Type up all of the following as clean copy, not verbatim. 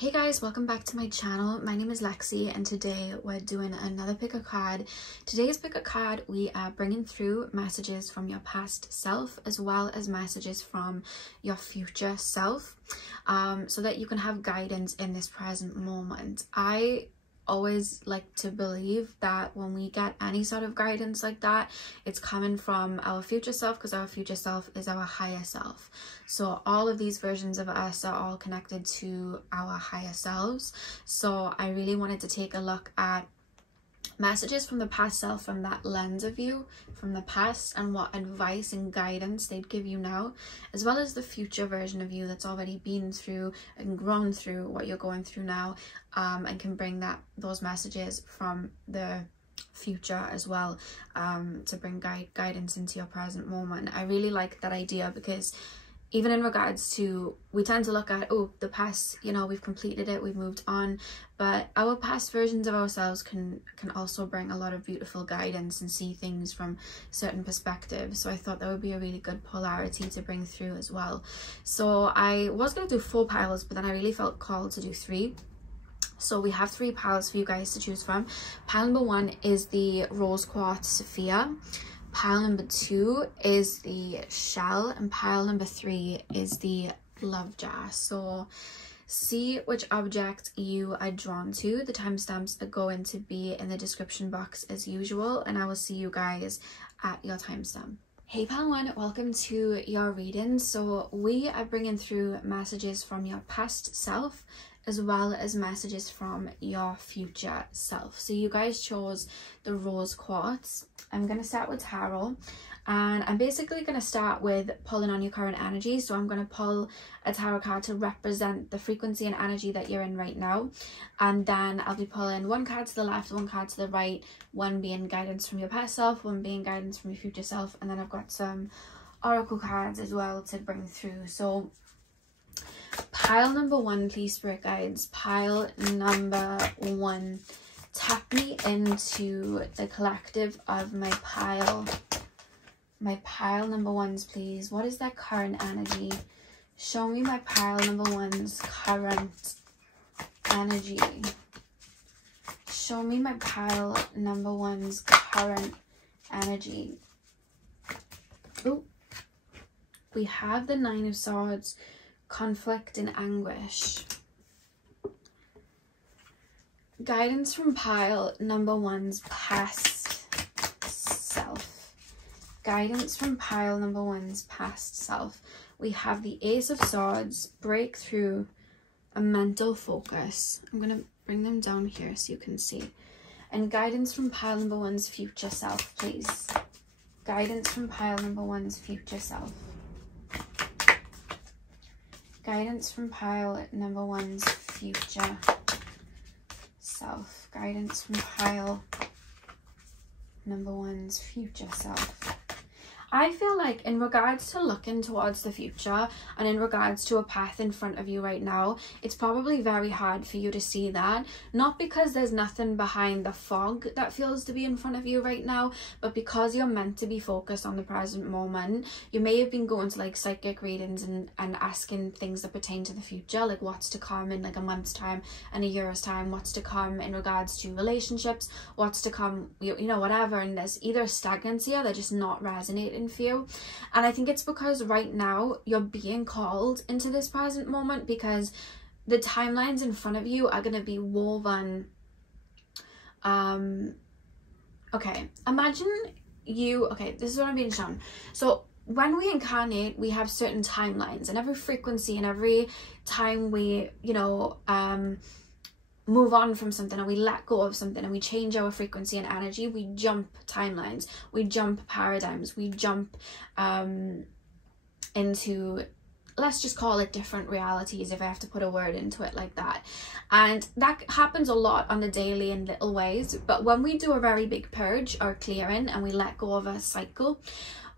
Hey guys, welcome back to my channel. My name is Lexi and today we're doing another pick a card. Today's pick a card, we are bringing through messages from your past self as well as messages from your future self, so that you can have guidance in this present moment. I always like to believe that when we get any sort of guidance like that, it's coming from our future self, because our future self is our higher self. So all of these versions of us are all connected to our higher selves. So I really wanted to take a look at messages from the past self from that lens of you from the past, and what advice and guidance they'd give you now, as well as the future version of you that's already been through and grown through what you're going through now, and can bring those messages from the future as well, to bring guidance into your present moment. I really like that idea, because even in regards to, we tend to look at, oh, the past, you know, we've completed it, we've moved on, but our past versions of ourselves can also bring a lot of beautiful guidance and see things from certain perspectives. So I thought that would be a really good polarity to bring through as well. So I was going to do 4 piles, but then I really felt called to do 3. So we have 3 piles for you guys to choose from. Pile number 1 is the Rose Quartz Sophia. Pile number 2 is the Shell, and pile number 3 is the Love Jar. So see which object you are drawn to. The timestamps are going to be in the description box as usual, and I will see you guys at your timestamp. Hey pile 1, welcome to your reading. So we are bringing through messages from your past self as well as messages from your future self. So you guys chose the Rose Quartz. I'm going to start with tarot, and I'm basically going to start with pulling on your current energy. So I'm going to pull a tarot card to represent the frequency and energy that you're in right now, and then I'll be pulling 1 card to the left, 1 card to the right, 1 being guidance from your past self, 1 being guidance from your future self, and then I've got some oracle cards as well to bring through. So pile number 1, please, spirit guides. Pile number 1, tap me into the collective of my pile number 1s, please. What is their current energy? Show me my pile number 1's current energy. Show me my pile number 1's current energy. Oh, we have the 9 of Swords. Conflict and anguish. Guidance from pile number 1's past self. Guidance from pile number 1's past self. We have the Ace of Swords, breakthrough, a mental focus. I'm going to bring them down here so you can see. And guidance from pile number 1's future self, please. Guidance from pile number 1's future self. Guidance from pile number 1's future self. Guidance from pile number 1's future self. I feel like in regards to looking towards the future and in regards to a path in front of you right now, it's probably very hard for you to see that. Not because there's nothing behind the fog that feels to be in front of you right now, but because you're meant to be focused on the present moment. You may have been going to like psychic readings and asking things that pertain to the future, like what's to come in like a month's time and a year's time, what's to come in regards to relationships, what's to come, you know, whatever. And there's either stagnancy or they're just not resonating for you. And I think it's because right now you're being called into this present moment, because the timelines in front of you are going to be woven. Okay, imagine you, okay, this is what I'm being shown. So when we incarnate, we have certain timelines, and every frequency and every time we, you know, move on from something, and we let go of something, and we change our frequency and energy, we jump timelines, we jump paradigms, we jump into, let's just call it different realities, if I have to put a word into it like that. And that happens a lot on the daily in little ways. But when we do a very big purge or clearing and we let go of a cycle,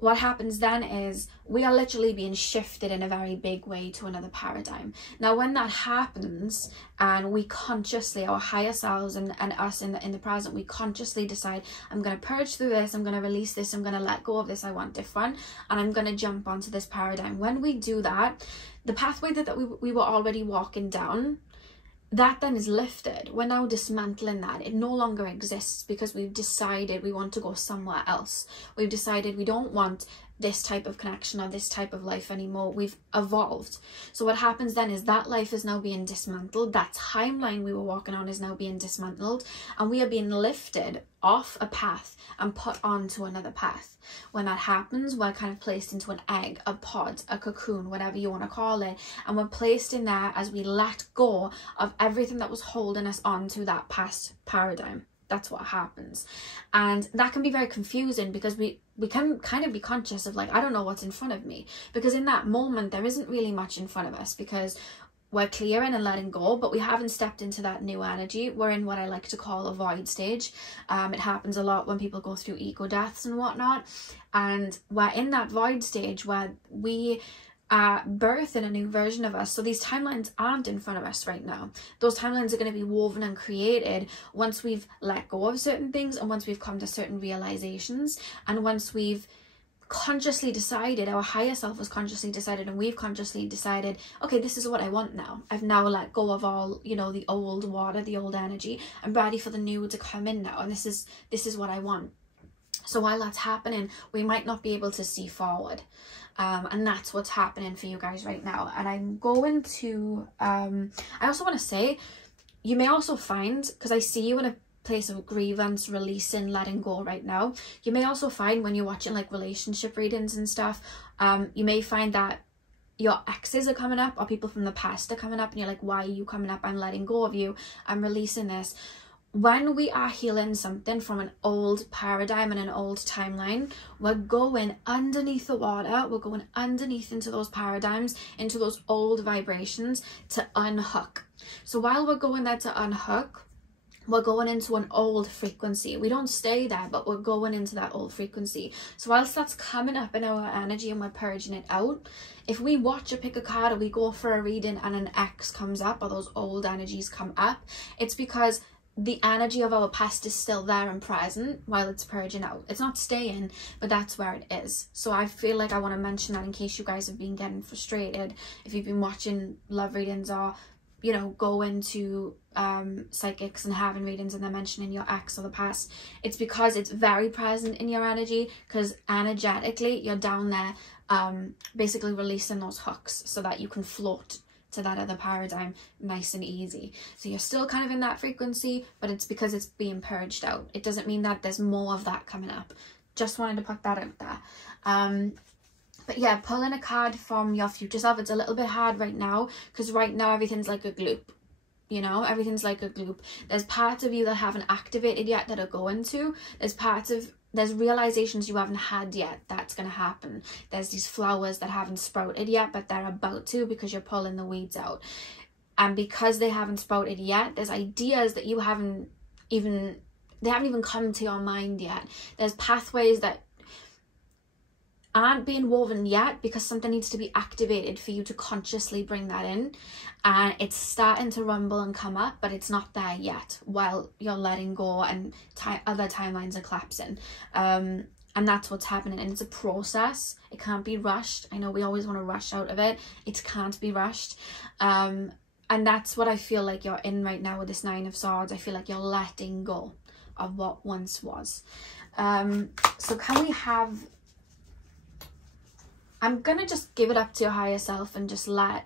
what happens then is we are literally being shifted in a very big way to another paradigm. Now, when that happens and we consciously, our higher selves and us in the present, we consciously decide, I'm going to purge through this, I'm going to release this, I'm going to let go of this, I want different, and I'm going to jump onto this paradigm. When we do that, the pathway that we were already walking down that then is lifted. We're now dismantling that. It no longer exists because we've decided we want to go somewhere else. We've decided we don't want this type of connection or this type of life anymore. We've evolved. So what happens then is that life is now being dismantled. That timeline we were walking on is now being dismantled, and we are being lifted off a path and put onto another path. When that happens, we're kind of placed into an egg, a pod, a cocoon, whatever you want to call it, and we're placed in there as we let go of everything that was holding us onto that past paradigm. That's what happens. And that can be very confusing because we can kind of be conscious of like, I don't know what's in front of me, because in that moment there isn't really much in front of us because we're clearing and letting go, but we haven't stepped into that new energy. We're in what I like to call a void stage. It happens a lot when people go through ego deaths and whatnot, and we're in that void stage where we birthing a new version of us. So these timelines aren't in front of us right now. Those timelines are going to be woven and created once we've let go of certain things, and once we've come to certain realizations, and once we've consciously decided, our higher self has consciously decided, and we've consciously decided, okay, this is what I want now. I've now let go of all, you know, the old water, the old energy. I'm ready for the new to come in now, and this is what I want. So while that's happening, we might not be able to see forward. And that's what's happening for you guys right now. And I'm going to, I also want to say, you may also find, because I see you in a place of grievance, releasing, letting go right now. You may also find when you're watching like relationship readings and stuff, you may find that your exes are coming up, or people from the past are coming up, and you're like, why are you coming up? I'm letting go of you. I'm releasing this. When we are healing something from an old paradigm and an old timeline, we're going underneath the water, we're going underneath into those paradigms, into those old vibrations to unhook. So while we're going there to unhook, we're going into an old frequency. We don't stay there, but we're going into that old frequency. So whilst that's coming up in our energy and we're purging it out, if we watch or pick a card, or we go for a reading and an X comes up, or those old energies come up, it's because the energy of our past is still there and present while it's purging out. It's not staying, but that's where it is. So I feel like I want to mention that in case you guys have been getting frustrated, if you've been watching love readings, or you know, go into psychics and having readings and they're mentioning your ex or the past, it's because it's very present in your energy, because energetically you're down there basically releasing those hooks so that you can float to that other paradigm nice and easy. So you're still kind of in that frequency, but it's because it's being purged out. It doesn't mean that there's more of that coming up. Just wanted to put that out there. But yeah, pulling a card from your future self, it's a little bit hard right now, because right now everything's like a gloop. You know, everything's like a gloop. There's parts of you that haven't activated yet that are going to. There's realizations you haven't had yet that's going to happen. There's these flowers that haven't sprouted yet, but they're about to, because you're pulling the weeds out. And because they haven't sprouted yet, there's ideas that you haven't even come to your mind yet. There's pathways that aren't being woven yet because something needs to be activated for you to consciously bring that in, and it's starting to rumble and come up, but it's not there yet while you're letting go and other timelines are collapsing. And that's what's happening, and it's a process. It can't be rushed. I know we always want to rush out of it. It can't be rushed. And that's what I feel like you're in right now with this Nine of Swords. I feel like you're letting go of what once was. So can we have, I'm going to just give it up to your higher self and just let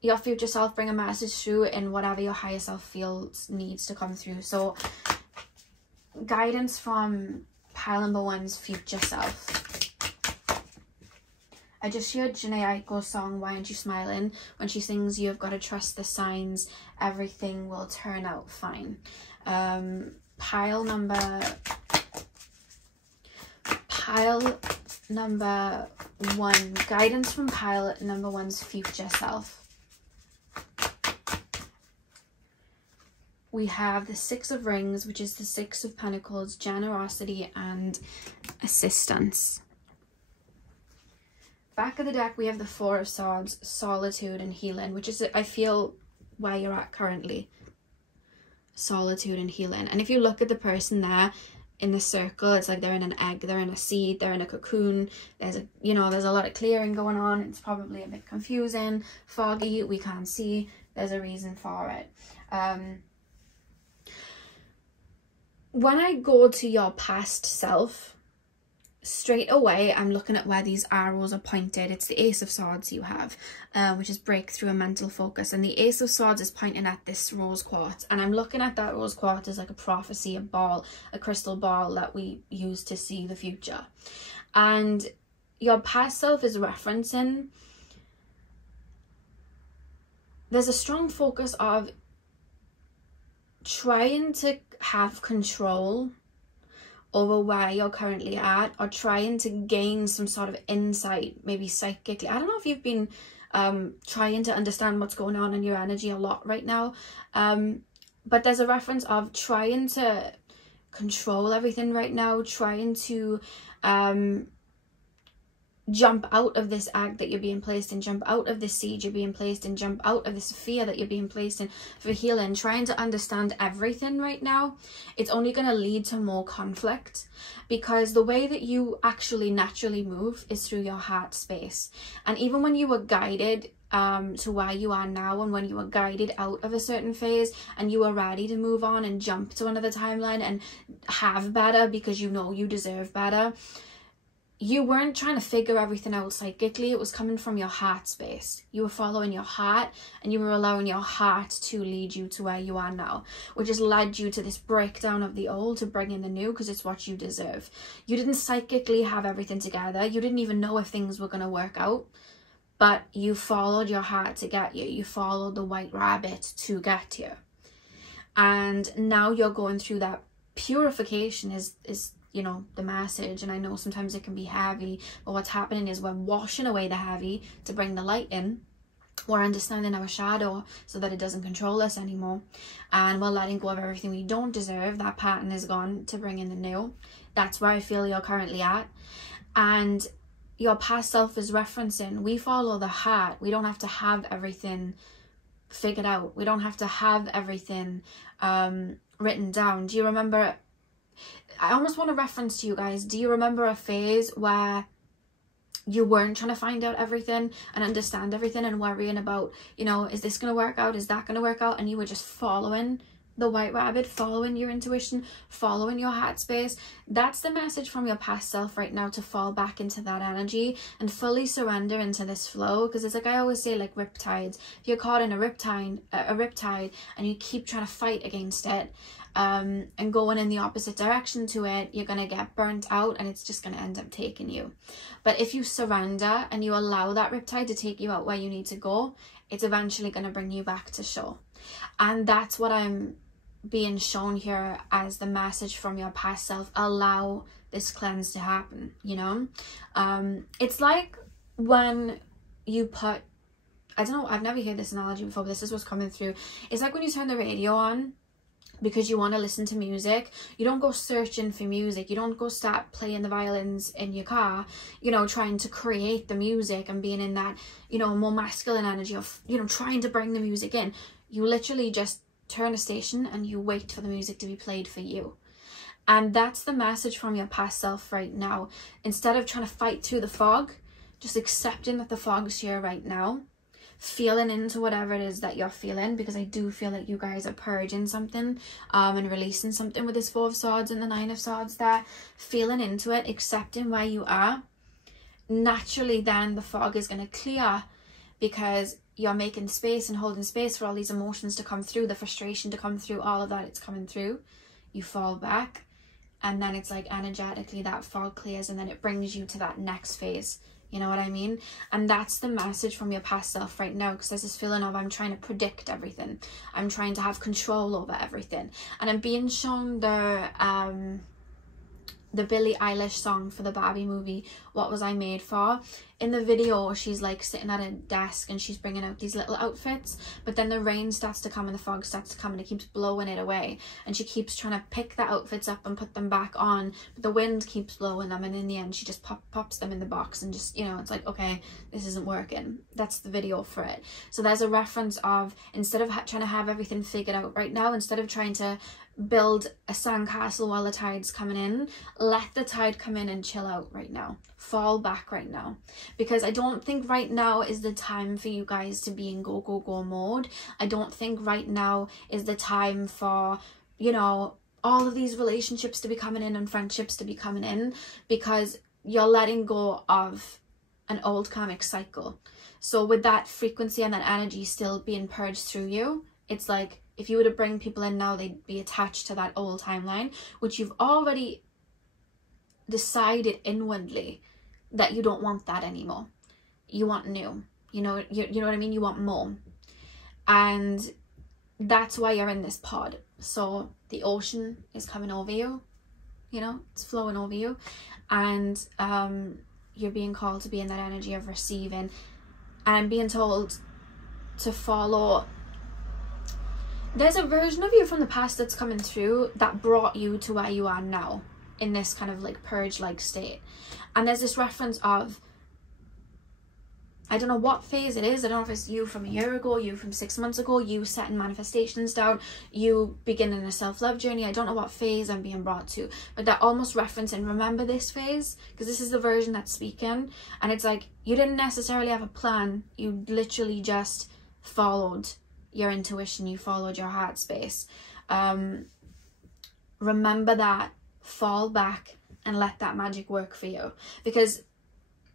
your future self bring a message through in whatever your higher self feels needs to come through. So guidance from pile number one's future self. I just heard Janae Aiko's song, Why Aren't You Smiling? When she sings, you've got to trust the signs, everything will turn out fine. Pile number one, guidance from pile number one's future self. We have the Six of Rings, which is the Six of Pentacles, generosity and assistance. Back of the deck, we have the Four of Swords, solitude and healing, which is, I feel, where you're at currently. Solitude and healing. And if you look at the person there in the circle, it's like they're in an egg, they're in a seed, they're in a cocoon. There's a, you know, there's a lot of clearing going on. It's probably a bit confusing, foggy, we can't see. There's a reason for it. When I go to your past self, straight away I'm looking at where these arrows are pointed. It's the Ace of Swords you have, which is breakthrough and mental focus, and the Ace of Swords is pointing at this rose quartz, and I'm looking at that rose quartz as like a prophecy, a ball, a crystal ball that we use to see the future. And your past self is referencing, there's a strong focus of trying to have control over where you're currently at, or trying to gain some sort of insight, maybe psychically. I don't know if you've been trying to understand what's going on in your energy a lot right now, but there's a reference of trying to control everything right now, trying to jump out of this act that you're being placed in, jump out of this siege you're being placed in, jump out of this fear that you're being placed in for healing, trying to understand everything right now. It's only going to lead to more conflict, because the way that you actually naturally move is through your heart space. And even when you were guided to where you are now, and when you were guided out of a certain phase and you were ready to move on and jump to another timeline and have better because you know you deserve better, you weren't trying to figure everything out psychically. It was coming from your heart space. You were following your heart, and you were allowing your heart to lead you to where you are now, which has led you to this breakdown of the old to bring in the new, because it's what you deserve. You didn't psychically have everything together. You didn't even know if things were going to work out, but you followed your heart to get you. You followed the white rabbit to get you. And now you're going through that purification is you know, the message. And I know sometimes it can be heavy, but what's happening is we're washing away the heavy to bring the light in. We're understanding our shadow so that it doesn't control us anymore, and we're letting go of everything we don't deserve. That pattern is gone to bring in the new. That's where I feel you're currently at. And your past self is referencing, we follow the heart. We don't have to have everything figured out. We don't have to have everything written down. Do you remember, I almost want to reference to you guys, do you remember a phase where you weren't trying to find out everything and understand everything and worrying about, you know, is this going to work out? Is that going to work out? And you were just following the white rabbit, following your intuition, following your heart space. That's the message from your past self right now, to fall back into that energy and fully surrender into this flow. Because it's like I always say, like riptides. If you're caught in a riptide and you keep trying to fight against it, and going in the opposite direction to it, you're going to get burnt out, and it's just going to end up taking you. But if you surrender and you allow that riptide to take you out where you need to go, it's eventually going to bring you back to shore. And that's what I'm being shown here as the message from your past self. Allow this cleanse to happen, you know. It's like when you put, I don't know, I've never heard this analogy before, but this is what's coming through. It's like when you turn the radio on because you want to listen to music. You don't go searching for music. You don't go start playing the violins in your car, you know, trying to create the music and being in that, you know, more masculine energy of, you know, trying to bring the music in. You literally just turn a station and you wait for the music to be played for you. And that's the message from your past self right now. Instead of trying to fight through the fog, just accepting that the fog's here right now, feeling into whatever it is that you're feeling, because I do feel like you guys are purging something and releasing something with this Four of Swords and the Nine of Swords there. Feeling into it, accepting where you are. Naturally then the fog is going to clear, because you're making space and holding space for all these emotions to come through, the frustration to come through, all of that, it's coming through. You fall back, and then it's like energetically that fog clears, and then it brings you to that next phase. You know what I mean? And that's the message from your past self right now, because there's this feeling of, I'm trying to predict everything. I'm trying to have control over everything. And I'm being shown the Billie Eilish song for the Barbie movie, What Was I Made For? In the video, she's like sitting at a desk and she's bringing out these little outfits, but then the rain starts to come and the fog starts to come and it keeps blowing it away, and she keeps trying to pick the outfits up and put them back on, but the wind keeps blowing them, and in the end she just pops them in the box, and just, you know, it's like, okay, this isn't working. That's the video for it. So there's a reference of, instead of trying to have everything figured out right now, instead of trying to build a sandcastle while the tide's coming in, let the tide come in and chill out right now. Fall back right now. because I don't think right now is the time for you guys to be in go, go, go mode. I don't think right now is the time for, you know, all of these relationships to be coming in and friendships to be coming in, because you're letting go of an old karmic cycle. So with that frequency and that energy still being purged through you, it's like if you were to bring people in now, they'd be attached to that old timeline, which you've already decided inwardly that you don't want that anymore. You want new, you know what I mean? You want more. And that's why you're in this pod. So the ocean is coming over you, you know, it's flowing over you, and you're being called to be in that energy of receiving. And I'm being told to follow. There's a version of you from the past that's coming through that brought you to where you are now in this kind of like purge-like state. And there's this reference of, I don't know what phase it is. I don't know if it's you from a year ago, you from 6 months ago, you setting manifestations down, you beginning a self-love journey. I don't know what phase I'm being brought to, but that almost referencing, remember this phase, because this is the version that's speaking. And it's like, you didn't necessarily have a plan. You literally just followed your intuition. You followed your heart space. Remember that, fall back and let that magic work for you, because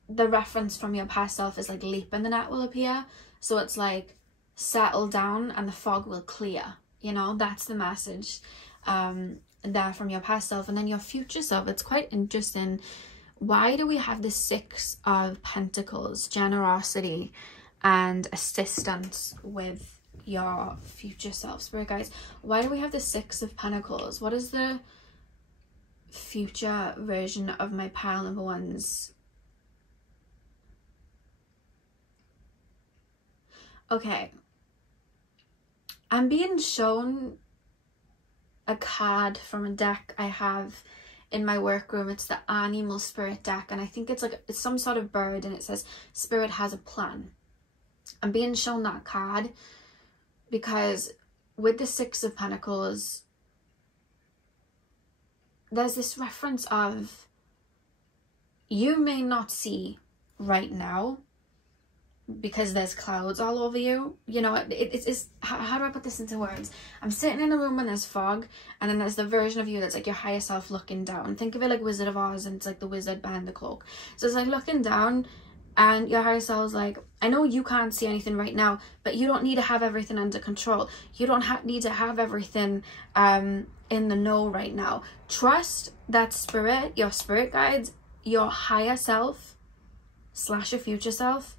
the reference from your past self is like leap and the net will appear. So it's like settle down and the fog will clear, you know. That's the message there from your past self. And then your future self, it's quite interesting. Why do we have the 6 of Pentacles, generosity and assistance with your future self, Spirit guys? Why do we have the 6 of Pentacles? What is the future version of my pile number ones? Okay, I'm being shown a card from a deck I have in my workroom. It's the Animal Spirit deck, and I think it's like, it's some sort of bird, and it says Spirit has a plan. I'm being shown that card because with the 6 of Pentacles, there's this reference of, you may not see right now because there's clouds all over you, you know. It's how do I put this into words? I'm sitting in a room when there's fog, and then there's the version of you that's like your higher self looking down. Think of it like Wizard of Oz, and it's like the wizard behind the cloak. So it's like looking down, and your higher self's like, I know you can't see anything right now, but you don't need to have everything under control. You don't need to have everything in the know right now. Trust that Spirit, your spirit guides, your higher self / your future self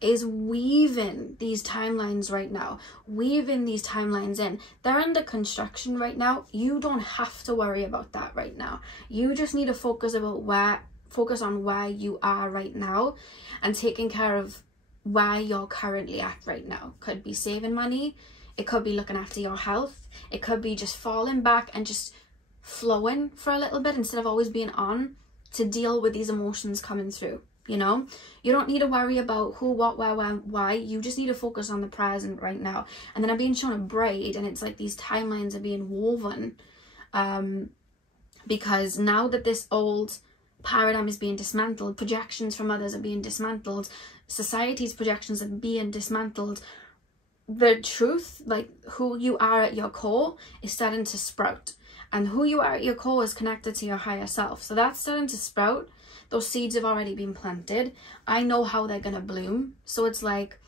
is weaving these timelines right now, weaving these timelines in. They're under construction right now. You don't have to worry about that right now. You just need to focus on where you are right now and taking care of where you're currently at right now. Could be saving money, it could be looking after your health, it could be just falling back and just flowing for a little bit instead of always being on to deal with these emotions coming through. You know, you don't need to worry about who, what, where, when, why. You just need to focus on the present right now. And then I'm being shown a braid, and it's like these timelines are being woven because now that this old paradigm is being dismantled, projections from others are being dismantled, society's projections are being dismantled, the truth, like who you are at your core, is starting to sprout. And who you are at your core is connected to your higher self. So that's starting to sprout. Those seeds have already been planted. I know how they're going to bloom. So it's like,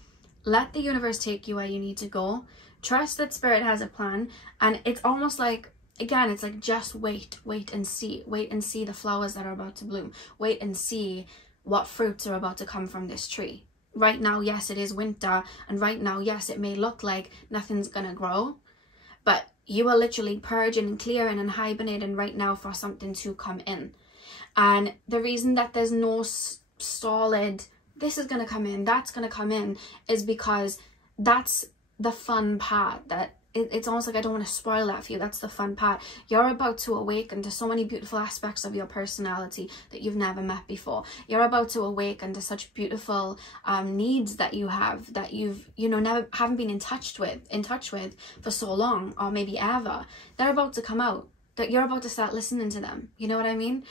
let the universe take you where you need to go. Trust that Spirit has a plan. And it's almost like, again, it's like, just wait and see. Wait and see the flowers that are about to bloom. Wait and see what fruits are about to come from this tree. Right now, yes, it is winter. And right now, yes, it may look like nothing's going to grow. But you are literally purging and clearing and hibernating right now for something to come in. And the reason that there's no solid, this is going to come in, that's going to come in, is because that's the fun part. That it's almost like, I don't want to spoil that for you. That's the fun part. You're about to awaken to so many beautiful aspects of your personality that you've never met before. You're about to awaken to such beautiful needs that you have, that you've, you know, haven't been in touch with for so long, or maybe ever. They're about to come out. That you're about to start listening to them. You know what I mean?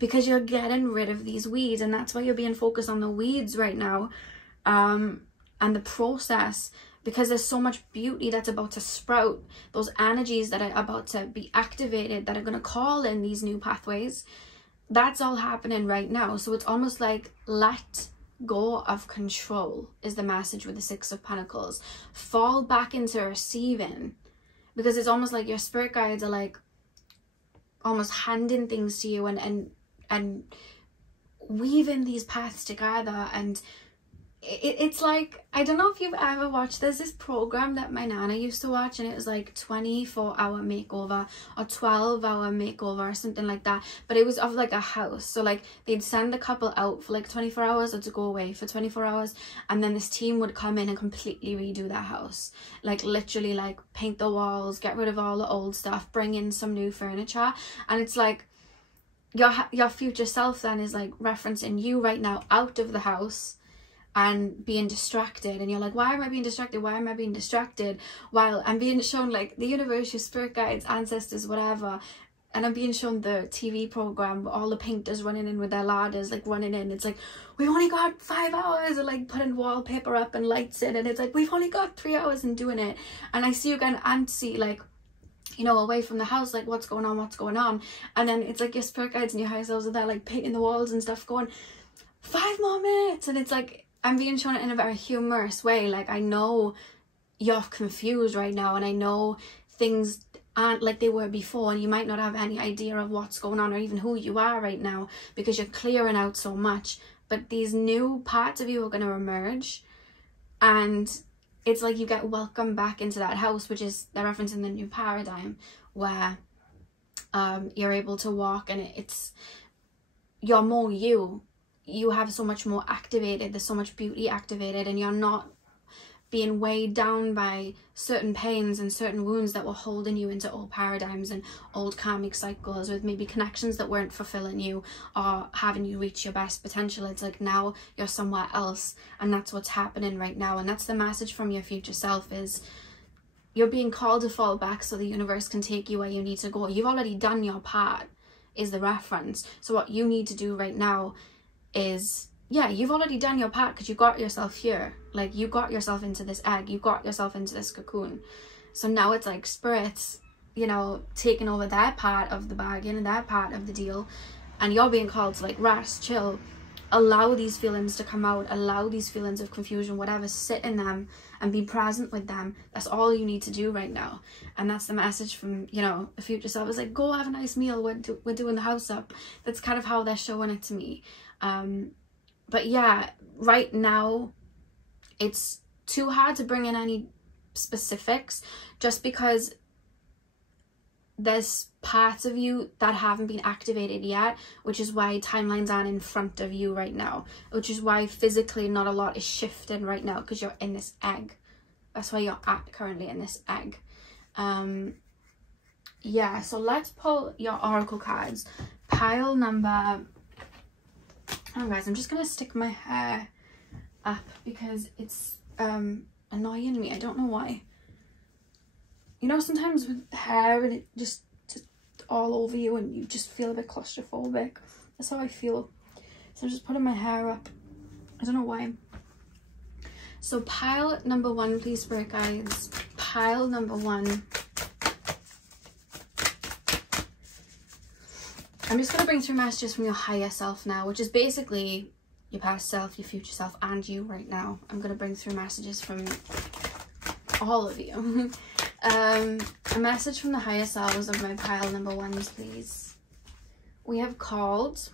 because you're getting rid of these weeds, and that's why you're being focused on the weeds right now, and the process, because there's so much beauty that's about to sprout, those energies that are about to be activated, that are going to call in these new pathways. That's all happening right now. So it's almost like, let go of control is the message with the Six of Pentacles. Fall back into receiving, because it's almost like your spirit guides are like almost handing things to you and weaving these paths together. And it's like, I don't know if you've ever watched, there's this program that my nana used to watch, and it was like 24-hour makeover or 12-hour makeover or something like that, but it was of like a house. So like they'd send a couple out for like 24 hours or to go away for 24 hours, and then this team would come in and completely redo their house, like literally like paint the walls, get rid of all the old stuff, bring in some new furniture. And it's like your future self then is like referencing you right now out of the house and being distracted, and you're like, why am I being distracted? Why am I being distracted? While I'm being shown like the universe, your spirit guides, ancestors, whatever, and I'm being shown the TV program, all the painters running in with their ladders, like running in. It's like, we've only got 5 hours, and like putting wallpaper up and lights in, and it's like, we've only got 3 hours and doing it. And I see you again and see like, you know, away from the house, like what's going on, and then it's like your spirit guides and your higher selves are there like painting the walls and stuff, going 5 more minutes. And it's like, I'm being shown it in a very humorous way. Like, I know you're confused right now, and I know things aren't like they were before, and you might not have any idea of what's going on or even who you are right now, because you're clearing out so much. But these new parts of you are going to emerge, and it's like you get welcomed back into that house, which is the reference in the new paradigm, where you're able to walk, and you're more you have so much more activated, there's so much beauty activated, and you're not being weighed down by certain pains and certain wounds that were holding you into old paradigms and old karmic cycles with maybe connections that weren't fulfilling you or having you reach your best potential. It's like now you're somewhere else, and that's what's happening right now. And that's the message from your future self, is you're being called to fall back so the universe can take you where you need to go. You've already done your part, is the reference. So what you need to do right now is, yeah, you've already done your part, because you got yourself here. Like, you got yourself into this egg, you got yourself into this cocoon. So now it's like spirits, you know, taking over their part of the bargain and their part of the deal, and you're being called to like rest, chill, allow these feelings to come out, allow these feelings of confusion, whatever, sit in them and be present with them. That's all you need to do right now. And that's the message from, you know, the future self, is like, go have a nice meal, we're doing the house up. That's kind of how they're showing it to me. But yeah, right now it's too hard to bring in any specifics, just because there's parts of you that haven't been activated yet, which is why timelines aren't in front of you right now, which is why physically not a lot is shifting right now, because you're in this egg. That's where you're at currently, in this egg. Yeah, so let's pull your oracle cards. Pile number, oh guys, I'm just gonna stick my hair up because it's annoying me. I don't know why. You know, sometimes with hair and it just all over you and you just feel a bit claustrophobic. That's how I feel. So I'm just putting my hair up. I don't know why. So pile number one, please, spirit guides. Pile number one. I'm just going to bring through messages from your higher self now, which is basically your past self, your future self, and you right now. I'm going to bring through messages from all of you. A message from the higher selves of my pile number ones, please. We have called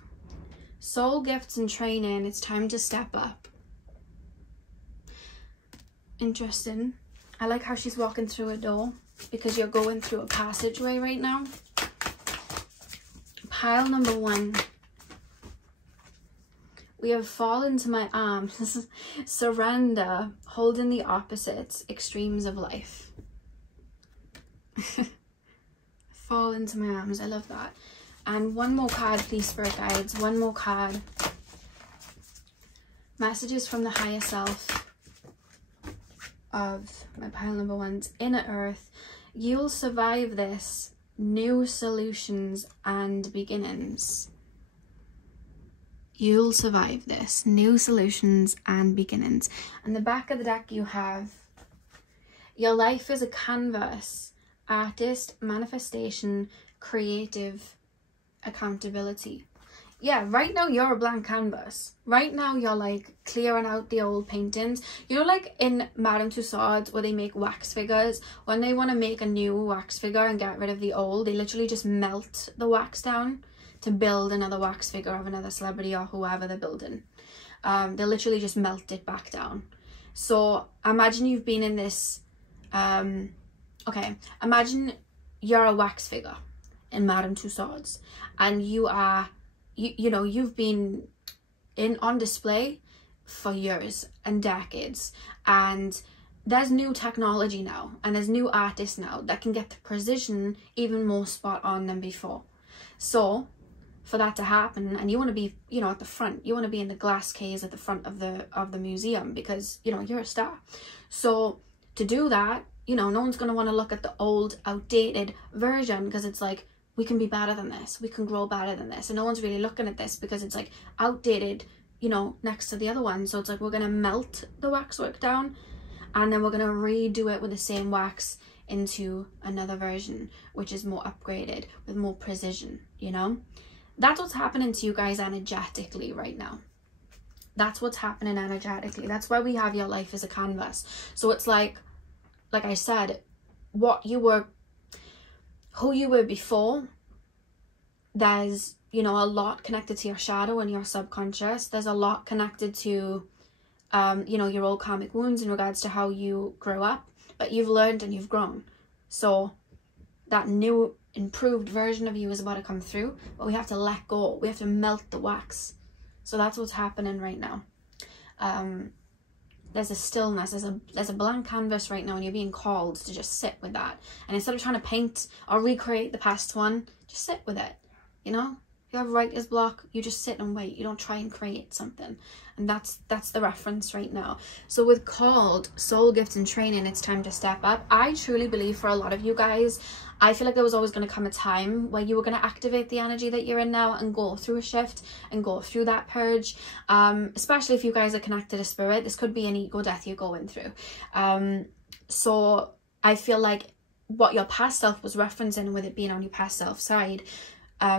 soul gifts and training. It's time to step up. Interesting. I like how she's walking through a door, because you're going through a passageway right now. Pile number one. We have fallen into my arms. Surrender. Holding the opposites. Extremes of life. Fall into my arms. I love that. And one more card, please, spirit guides. One more card. Messages from the higher self of my pile number ones. Inner earth. You'll survive this. New solutions and beginnings. You'll survive this. New solutions and beginnings. And the back of the deck you have, your life is a canvas. Artist, manifestation, creative, accountability. Yeah, right now you're a blank canvas. Right now you're like clearing out the old paintings. You know, like in Madame Tussauds where they make wax figures, when they want to make a new wax figure and get rid of the old, they literally just melt the wax down to build another wax figure of another celebrity or whoever they're building. They literally just melt it back down. So imagine you've been in this, okay, imagine you're a wax figure in Madame Tussauds and you are, you know, you've been on display for years and decades, and there's new technology now and there's new artists now that can get the precision even more spot on than before. So for that to happen, and you want to be, you know, at the front, you want to be in the glass case at the front of the museum because, you know, you're a star. So to do that, you know, no one's going to want to look at the old outdated version because it's like, we can be better than this, we can grow better than this, and no one's really looking at this because it's like outdated, you know, next to the other one. So it's like, we're going to melt the waxwork down and then we're going to redo it with the same wax into another version which is more upgraded with more precision. You know, that's what's happening to you guys energetically right now. That's what's happening energetically. That's why we have your life as a canvas. So it's like I said, what you were, who you were before, there's, you know, a lot connected to your shadow and your subconscious. There's a lot connected to, you know, your old karmic wounds in regards to how you grew up, but you've learned and you've grown. So that new improved version of you is about to come through, but we have to let go. We have to melt the wax. So that's what's happening right now. There's a stillness, there's a blank canvas right now, and you're being called to just sit with that. And instead of trying to paint or recreate the past one, just sit with it. You know, if you have writer's block, you just sit and wait. You don't try and create something. And that's the reference right now. So with called, soul gifts and training, it's time to step up. I truly believe for a lot of you guys, I feel like there was always going to come a time where you were going to activate the energy that you're in now and go through a shift and go through that purge. Especially if you guys are connected to spirit, this could be an ego death you're going through. So I feel like what your past self was referencing, with it being on your past self side,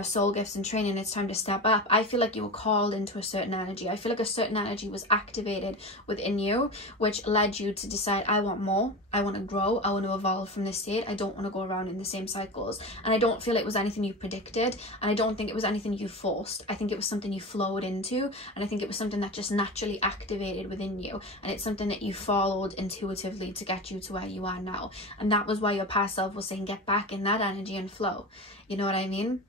soul gifts and training, it's time to step up. I feel like you were called into a certain energy. I feel like a certain energy was activated within you, which led you to decide, I want more, I want to grow, I want to evolve from this state, I don't want to go around in the same cycles. And I don't feel it was anything you predicted, and I don't think it was anything you forced. I think it was something you flowed into, and I think it was something that just naturally activated within you, and it's something that you followed intuitively to get you to where you are now. And that was why your past self was saying, get back in that energy and flow. You know what I mean?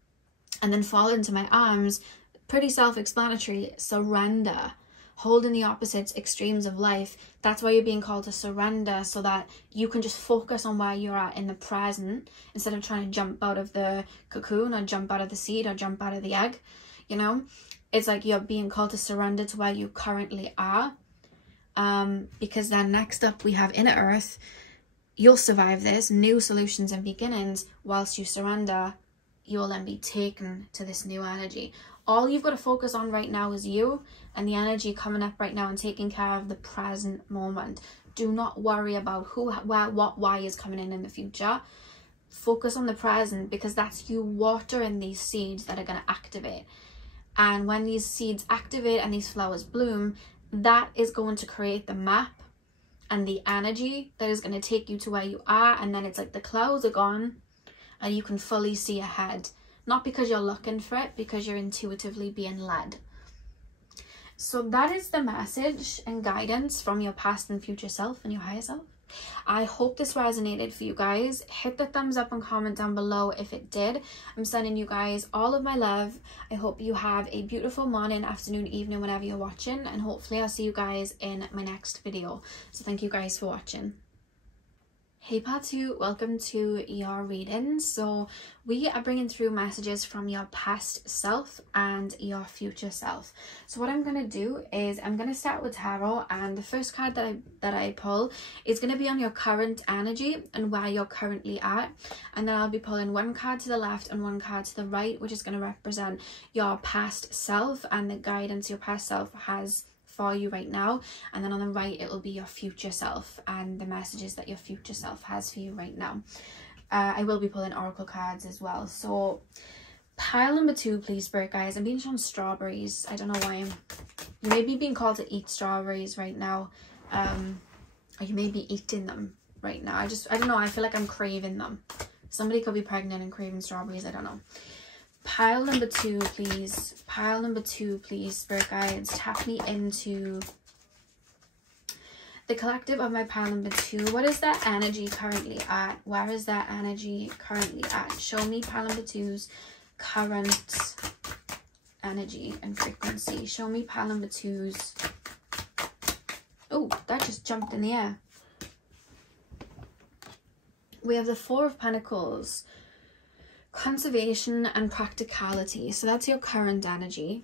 And then fall into my arms, pretty self-explanatory, surrender, holding the opposites extremes of life. That's why you're being called to surrender, so that you can just focus on where you're at in the present instead of trying to jump out of the cocoon or jump out of the seed or jump out of the egg. You know, it's like you're being called to surrender to where you currently are, because then next up we have inner earth. You'll survive this, new solutions and beginnings. Whilst you surrender, you will then be taken to this new energy. All you've got to focus on right now is you and the energy coming up right now and taking care of the present moment. Do not worry about who, where, what, why is coming in the future. Focus on the present, because that's you watering these seeds that are going to activate. And when these seeds activate and these flowers bloom, that is going to create the map and the energy that is going to take you to where you are. And then it's like the clouds are gone, and you can fully see ahead. Not because you're looking for it, because you're intuitively being led. So that is the message and guidance from your past and future self and your higher self. I hope this resonated for you guys. Hit the thumbs up and comment down below if it did. I'm sending you guys all of my love. I hope you have a beautiful morning, afternoon, evening, whenever you're watching. And hopefully I'll see you guys in my next video. So thank you guys for watching. Hey part 2, welcome to your reading. So we are bringing through messages from your past self and your future self. So what I'm going to do is I'm going to start with tarot, and the first card that I pull is going to be on your current energy and where you're currently at, and then I'll be pulling one card to the left and one card to the right, which is going to represent your past self and the guidance your past self has for you right now, and then on the right it will be your future self and the messages that your future self has for you right now. I will be pulling oracle cards as well. So pile number 2, please, spirit guys. I'm being shown strawberries. I don't know why. You may be being called to eat strawberries right now, or you may be eating them right now. I don't know, I feel like I'm craving them. Somebody could be pregnant and craving strawberries, I don't know. Pile number 2, please. Pile number 2, please, spirit guides. Tap me into the collective of my pile number 2. What is that energy currently at? Where is that energy currently at? Show me pile number 2's current energy and frequency. Show me pile number 2's... Oh, that just jumped in the air. We have the 4 of Pentacles. Conservation and practicality. So that's your current energy.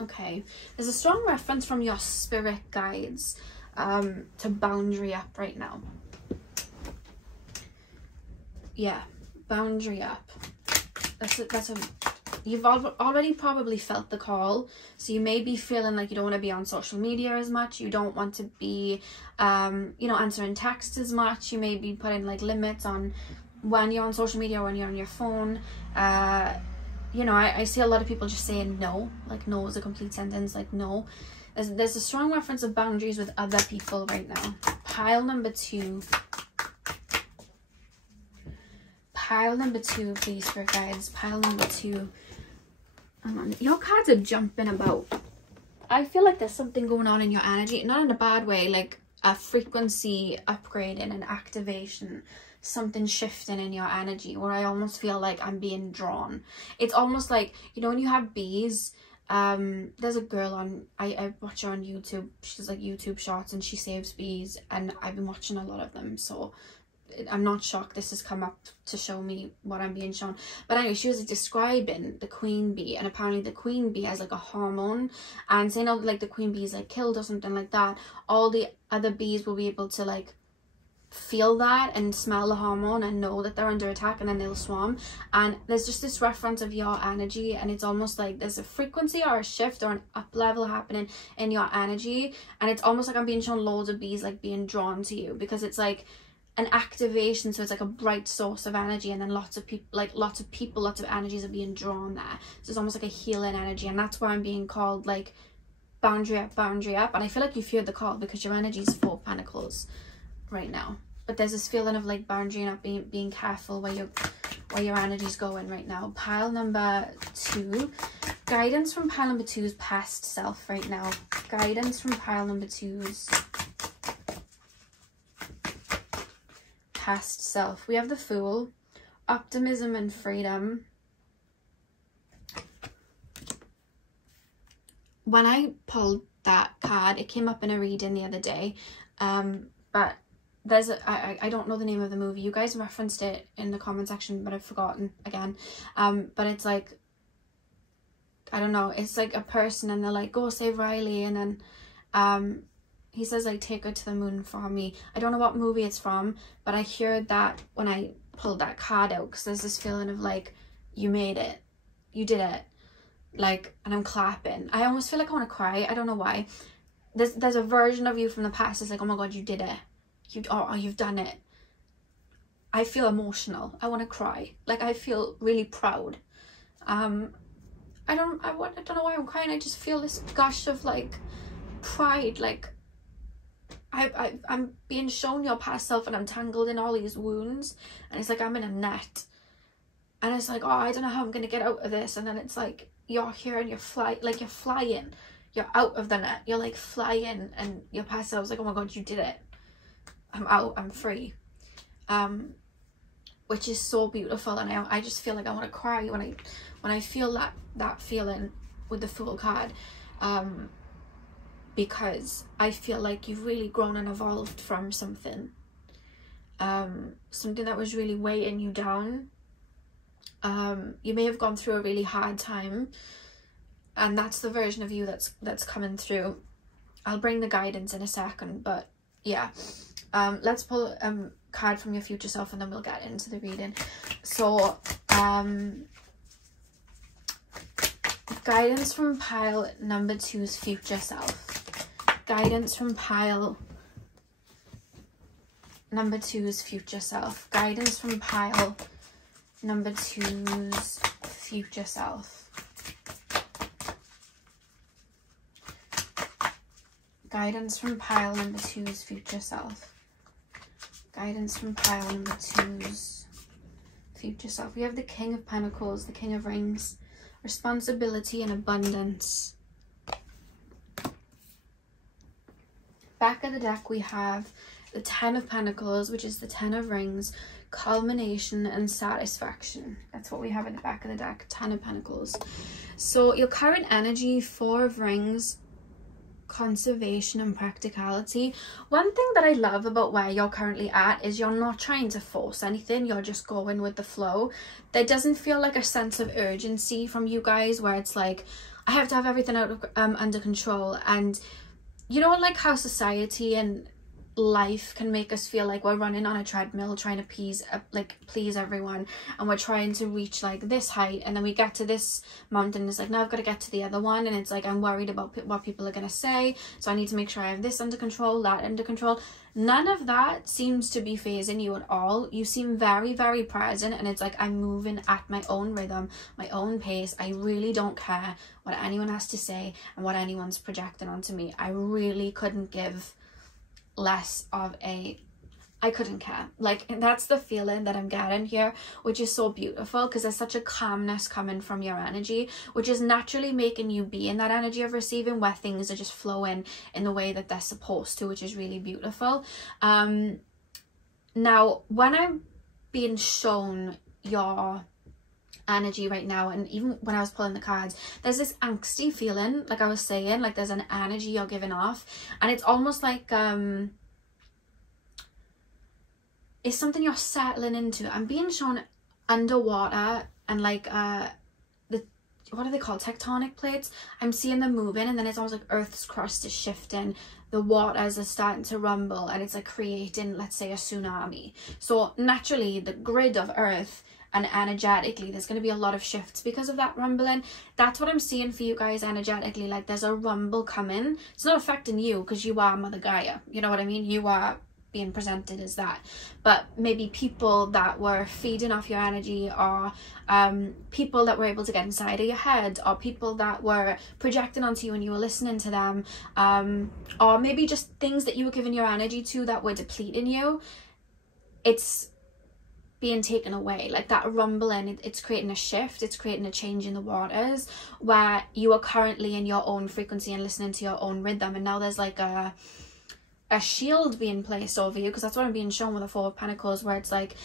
Okay, there's a strong reference from your spirit guides to boundary up right now. Yeah, boundary up. That's a you've already probably felt the call, so you may be feeling like you don't want to be on social media as much, you don't want to be you know, answering texts as much. You may be putting like limits on when you're on social media or when you're on your phone. You know, I see a lot of people just saying no, like no is a complete sentence, like no. There's a strong reference of boundaries with other people right now. Pile number 2. Pile number 2, please, spirit guides. Pile number 2. Your cards are jumping about. I feel like there's something going on in your energy, not in a bad way, like a frequency upgrading and activation, something shifting in your energy, where I almost feel like I'm being drawn. It's almost like, you know, when you have bees, there's a girl on, I watch her on YouTube, she does like YouTube shorts and she saves bees, and I've been watching a lot of them, so I'm not shocked this has come up to show me what I'm being shown. But anyway, she was describing the queen bee, and apparently the queen bee has like a hormone, and saying oh, like the queen bee is like killed or something like that, all the other bees will be able to like feel that and smell the hormone and know that they're under attack, and then they'll swarm. And there's just this reference of your energy, and it's almost like there's a frequency or a shift or an up level happening in your energy, and it's almost like I'm being shown loads of bees like being drawn to you, because it's like an activation, so it's like a bright source of energy, and then lots of energies are being drawn there, so it's almost like a healing energy. And that's why I'm being called like boundary up. And I feel like you've heard the call because your energy is 4 Pentacles right now, but there's this feeling of like boundary up, being careful where your energy's going right now. Pile number 2, guidance from pile number 2's past self right now. Guidance from pile number 2's past self. We have the Fool, optimism and freedom. When I pulled that card, it came up in a reading the other day, but there's I don't know the name of the movie. You guys referenced it in the comment section, but I've forgotten again. But it's like, I don't know, it's like a person and they're like, go save Riley, and then he says like, take her to the moon for me. I don't know what movie it's from, but I heard that when I pulled that card out, because there's this feeling of like, you made it, you did it, like, and I'm clapping. I almost feel like I want to cry. I don't know why. There's a version of you from the past. It's like, oh my god, you did it. You've done it. I feel emotional. I want to cry. Like, I feel really proud. I don't know why I'm crying. I just feel this gush of like pride. Like, I'm being shown your past self, and I'm tangled in all these wounds, and it's like I'm in a net, and it's like, oh, I don't know how I'm gonna get out of this. And then it's like you're here and you're flying, you're out of the net, you're like flying, and your past self's like, oh my god, you did it, I'm out, I'm free, which is so beautiful. And I just feel like I want to cry when I feel that feeling with the Fool card. because I feel like you've really grown and evolved from something. Something that was really weighing you down. You may have gone through a really hard time, and that's the version of you that's coming through. I'll bring the guidance in a second, but yeah. Let's pull a card from your future self and then we'll get into the reading. So guidance from pile number 2's future self. Guidance from pile number 2's future self. Guidance from pile number 2's future self. Guidance from pile number 2's future self. Guidance from pile number 2's future self. We have the King of Pentacles, the King of Rings, responsibility and abundance. Back of the deck we have the 10 of Pentacles, which is the 10 of Rings, culmination and satisfaction. That's what we have at the back of the deck, 10 of Pentacles. So your current energy, 4 of Rings, conservation and practicality. One thing that I love about where you're currently at is you're not trying to force anything, you're just going with the flow. There doesn't feel like a sense of urgency from you guys where it's like, I have to have everything out of under control. And you know, like how society and life can make us feel like we're running on a treadmill trying to please everyone, and we're trying to reach like this height, and then we get to this mountain and it's like, now I've got to get to the other one, and it's like, I'm worried about what people are going to say, so I need to make sure I have this under control, that under control. None of that seems to be phasing you at all. You seem very, very present, and it's like, I'm moving at my own rhythm, my own pace. I really don't care what anyone has to say and what anyone's projecting onto me. I really couldn't give less of a, I couldn't care. Like, that's the feeling that I'm getting here, which is so beautiful, because there's such a calmness coming from your energy, which is naturally making you be in that energy of receiving, where things are just flowing in the way that they're supposed to, which is really beautiful. Now when I'm being shown your energy right now, and even when I was pulling the cards, there's this angsty feeling, like I was saying, like there's an energy you're giving off, and it's almost like it's something you're settling into. I'm being shown underwater, and like what are they called, tectonic plates? I'm seeing them moving, and then it's almost like Earth's crust is shifting, the waters are starting to rumble, and it's like creating, let's say, a tsunami. So naturally the grid of Earth and energetically there's going to be a lot of shifts because of that rumbling. That's what I'm seeing for you guys energetically. Like there's a rumble coming. It's not affecting you because you are Mother Gaia, you know what I mean? You are being presented as that, but maybe people that were feeding off your energy, or people that were able to get inside of your head, or people that were projecting onto you and you were listening to them, or maybe just things that you were giving your energy to that were depleting you. It's being taken away. Like that rumbling, it's creating a shift, it's creating a change in the waters, where you are currently in your own frequency and listening to your own rhythm, and now there's like a shield being placed over you, because that's what I'm being shown with the 4 of Pentacles, where it's like,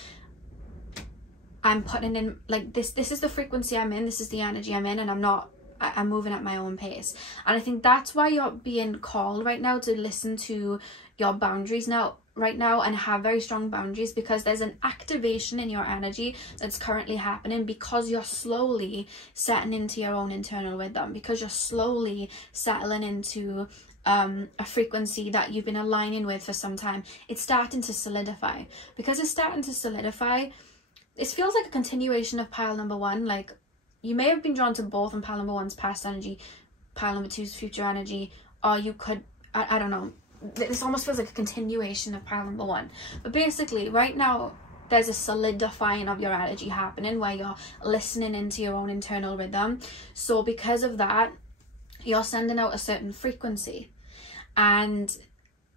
I'm putting in, like, this is the frequency I'm in, this is the energy I'm in, and I'm moving at my own pace. And I think that's why you're being called right now to listen to your boundaries right now and have very strong boundaries, because there's an activation in your energy that's currently happening, because you're slowly setting into your own internal rhythm, because you're slowly settling into a frequency that you've been aligning with for some time. It's starting to solidify. Because it's starting to solidify, this feels like a continuation of pile number 1. Like, you may have been drawn to both in pile number 1's past energy, pile number 2's future energy, or you could, I don't know, this almost feels like a continuation of pile number 1. But basically right now there's a solidifying of your energy happening, where you're listening into your own internal rhythm. So because of that, you're sending out a certain frequency, and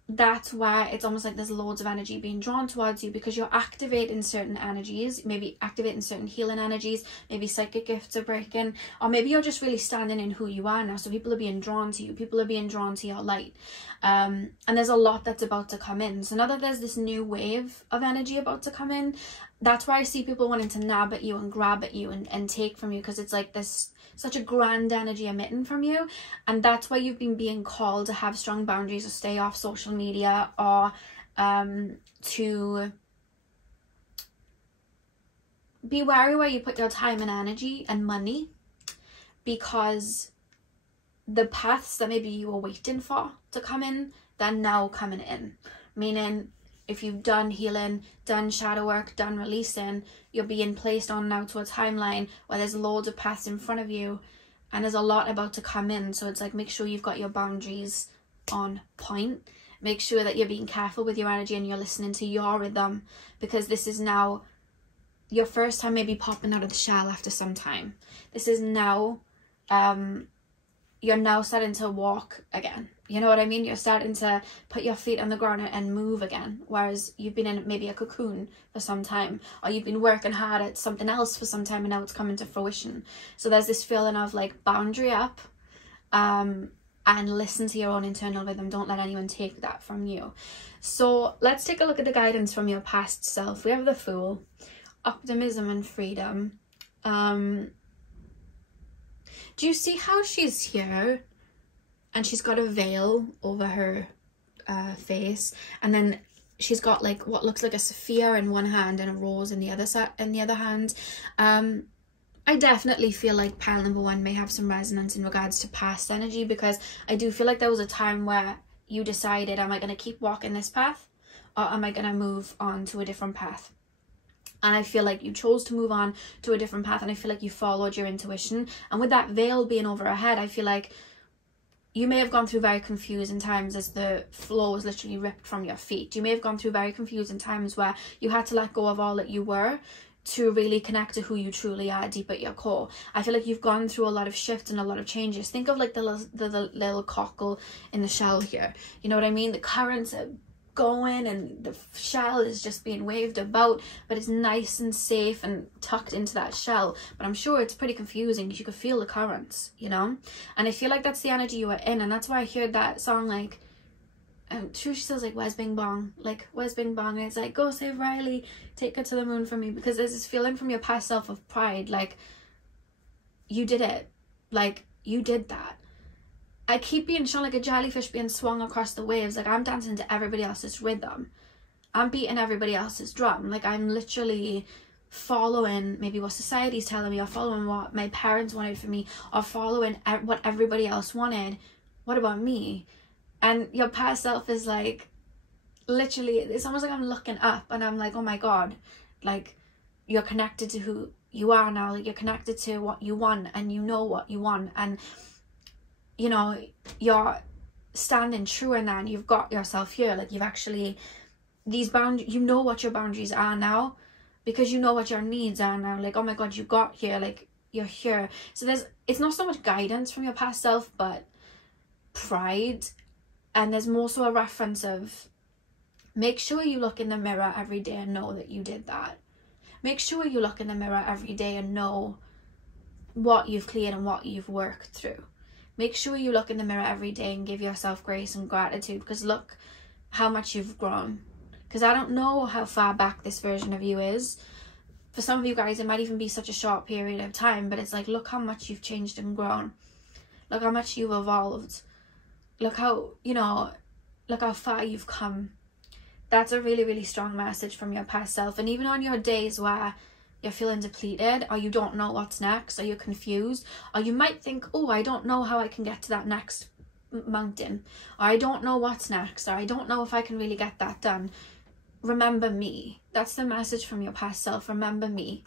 that's where it's almost like there's loads of energy being drawn towards you, because you're activating certain energies, maybe activating certain healing energies, maybe psychic gifts are breaking, or maybe you're just really standing in who you are now, so people are being drawn to you, people are being drawn to your light. And there's a lot that's about to come in. So now that there's this new wave of energy about to come in, that's why I see people wanting to nab at you and grab at you and take from you, because it's like this such a grand energy emitting from you. And that's why you've been being called to have strong boundaries, or stay off social media, or to be wary where you put your time and energy and money, because the paths that maybe you were waiting for to come in, they're now coming in. Meaning, if you've done healing, done shadow work, done releasing, you're being placed on now to a timeline where there's loads of paths in front of you, and there's a lot about to come in. So it's like, make sure you've got your boundaries on point. Make sure that you're being careful with your energy and you're listening to your rhythm, because this is now your first time maybe popping out of the shell after some time. This is now, you're now starting to walk again. You know what I mean? You're starting to put your feet on the ground and move again. Whereas you've been in maybe a cocoon for some time, or you've been working hard at something else for some time, and now it's coming to fruition. So there's this feeling of like boundary up, and listen to your own internal rhythm. Don't let anyone take that from you. So let's take a look at the guidance from your past self. We have the Fool, optimism and freedom. Do you see how she's here and she's got a veil over her face, and then she's got like what looks like a sapphire in one hand and a rose in the other side, in the other hand? I definitely feel like pile number 1 may have some resonance in regards to past energy, because I do feel like there was a time where you decided, am I going to keep walking this path, or am I going to move on to a different path? And I feel like you chose to move on to a different path, and I feel like you followed your intuition. And with that veil being over her head, I feel like you may have gone through very confusing times as the floor was literally ripped from your feet. You may have gone through very confusing times where you had to let go of all that you were to really connect to who you truly are deep at your core. I feel like you've gone through a lot of shifts and a lot of changes. Think of like the little cockle in the shell here. You know what I mean? The currents are going and the shell is just being waved about, but it's nice and safe and tucked into that shell. But I'm sure it's pretty confusing because you could feel the currents, you know? And I feel like that's the energy you were in, and that's why I heard that song, like, she says like, where's Bing Bong? Like, where's Bing Bong? And it's like, go save Riley, take her to the moon for me, because there's this feeling from your past self of pride, like, you did it, like, you did that. I keep being shown like a jellyfish being swung across the waves. Like, I'm dancing to everybody else's rhythm. I'm beating everybody else's drum. Like, I'm literally following maybe what society's telling me, or following what my parents wanted for me, or following what everybody else wanted. What about me? And your past self is like, literally, it's almost like I'm looking up and I'm like, oh my God, like, you're connected to who you are now. Like, you're connected to what you want, and you know what you want. And you know, you're standing true in that, and you've got yourself here. Like, you've actually, these boundaries, you know what your boundaries are now, because you know what your needs are now. Like, oh my God, you got here, like, you're here. So it's not so much guidance from your past self, but pride. And there's more so a reference of, make sure you look in the mirror every day and know that you did that. Make sure you look in the mirror every day and know what you've cleared and what you've worked through. Make sure you look in the mirror every day and give yourself grace and gratitude, because look how much you've grown. Because I don't know how far back this version of you is. For some of you guys, it might even be such a short period of time, but it's like, look how much you've changed and grown. Look how much you've evolved. Look how, you know, look how far you've come. That's a really, really strong message from your past self. And even on your days where you're feeling depleted, or you don't know what's next, or you're confused, or you might think, oh, I don't know how I can get to that next mountain, or I don't know what's next, or I don't know if I can really get that done. Remember me. That's the message from your past self. Remember me,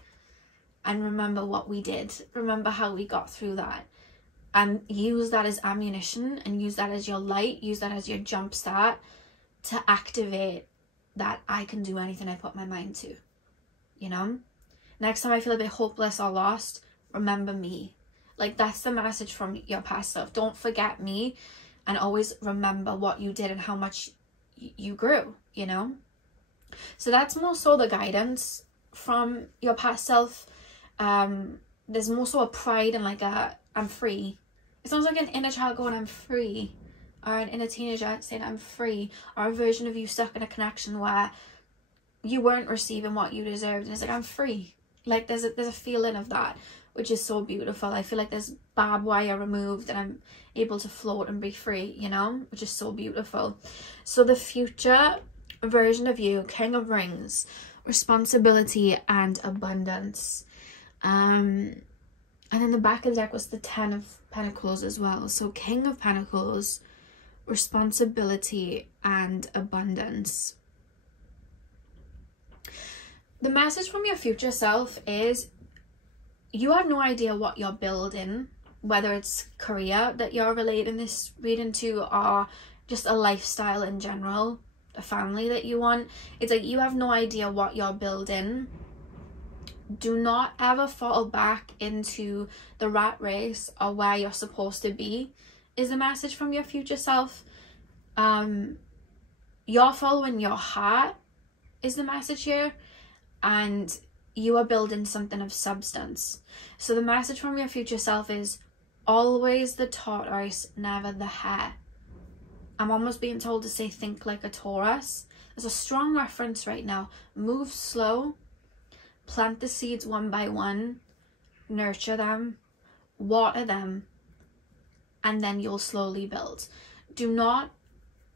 and remember what we did. Remember how we got through that, and use that as ammunition, and use that as your light, use that as your jump start to activate that I can do anything I put my mind to, you know? Next time I feel a bit hopeless or lost, remember me. Like, that's the message from your past self. Don't forget me, and always remember what you did and how much you grew, you know? So that's more so the guidance from your past self. There's more so a pride and like a, I'm free. It sounds like an inner child going, I'm free. Or an inner teenager saying, I'm free. Or a version of you stuck in a connection where you weren't receiving what you deserved, and it's like, I'm free. Like there's a feeling of that, which is so beautiful. I feel like there's barbed wire removed and I'm able to float and be free, you know, which is so beautiful. So the future version of you, King of Rings, responsibility and abundance. And then the back of the deck was the 10 of Pentacles as well. So King of Pentacles, responsibility and abundance. The message from your future self is you have no idea what you're building, whether it's career that you're relating this reading to, or just a lifestyle in general, a family that you want. It's like you have no idea what you're building. Do not ever fall back into the rat race or where you're supposed to be, is the message from your future self. You're following your heart is the message here, and you are building something of substance. So the message from your future self is always the tortoise, never the hare. I'm almost being told to say think like a Taurus. There's a strong reference right now. Move slow, plant the seeds one by one, nurture them, water them, and then you'll slowly build. Do not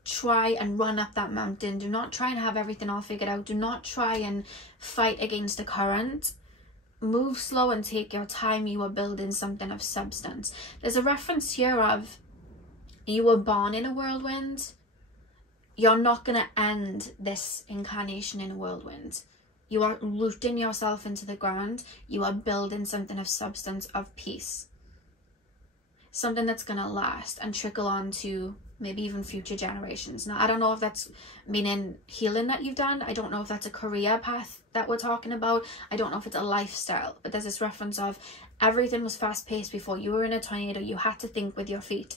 try and run up that mountain. Do not try and have everything all figured out. Do not try and fight against the current. Move slow and take your time. You are building something of substance. There's a reference here of you were born in a whirlwind. You're not going to end this incarnation in a whirlwind. You are rooting yourself into the ground. You are building something of substance, of peace. Something that's going to last and trickle on to maybe even future generations. Now, I don't know if that's meaning healing that you've done. I don't know if that's a career path that we're talking about. I don't know if it's a lifestyle. But there's this reference of everything was fast-paced before. You were in a tornado. You had to think with your feet.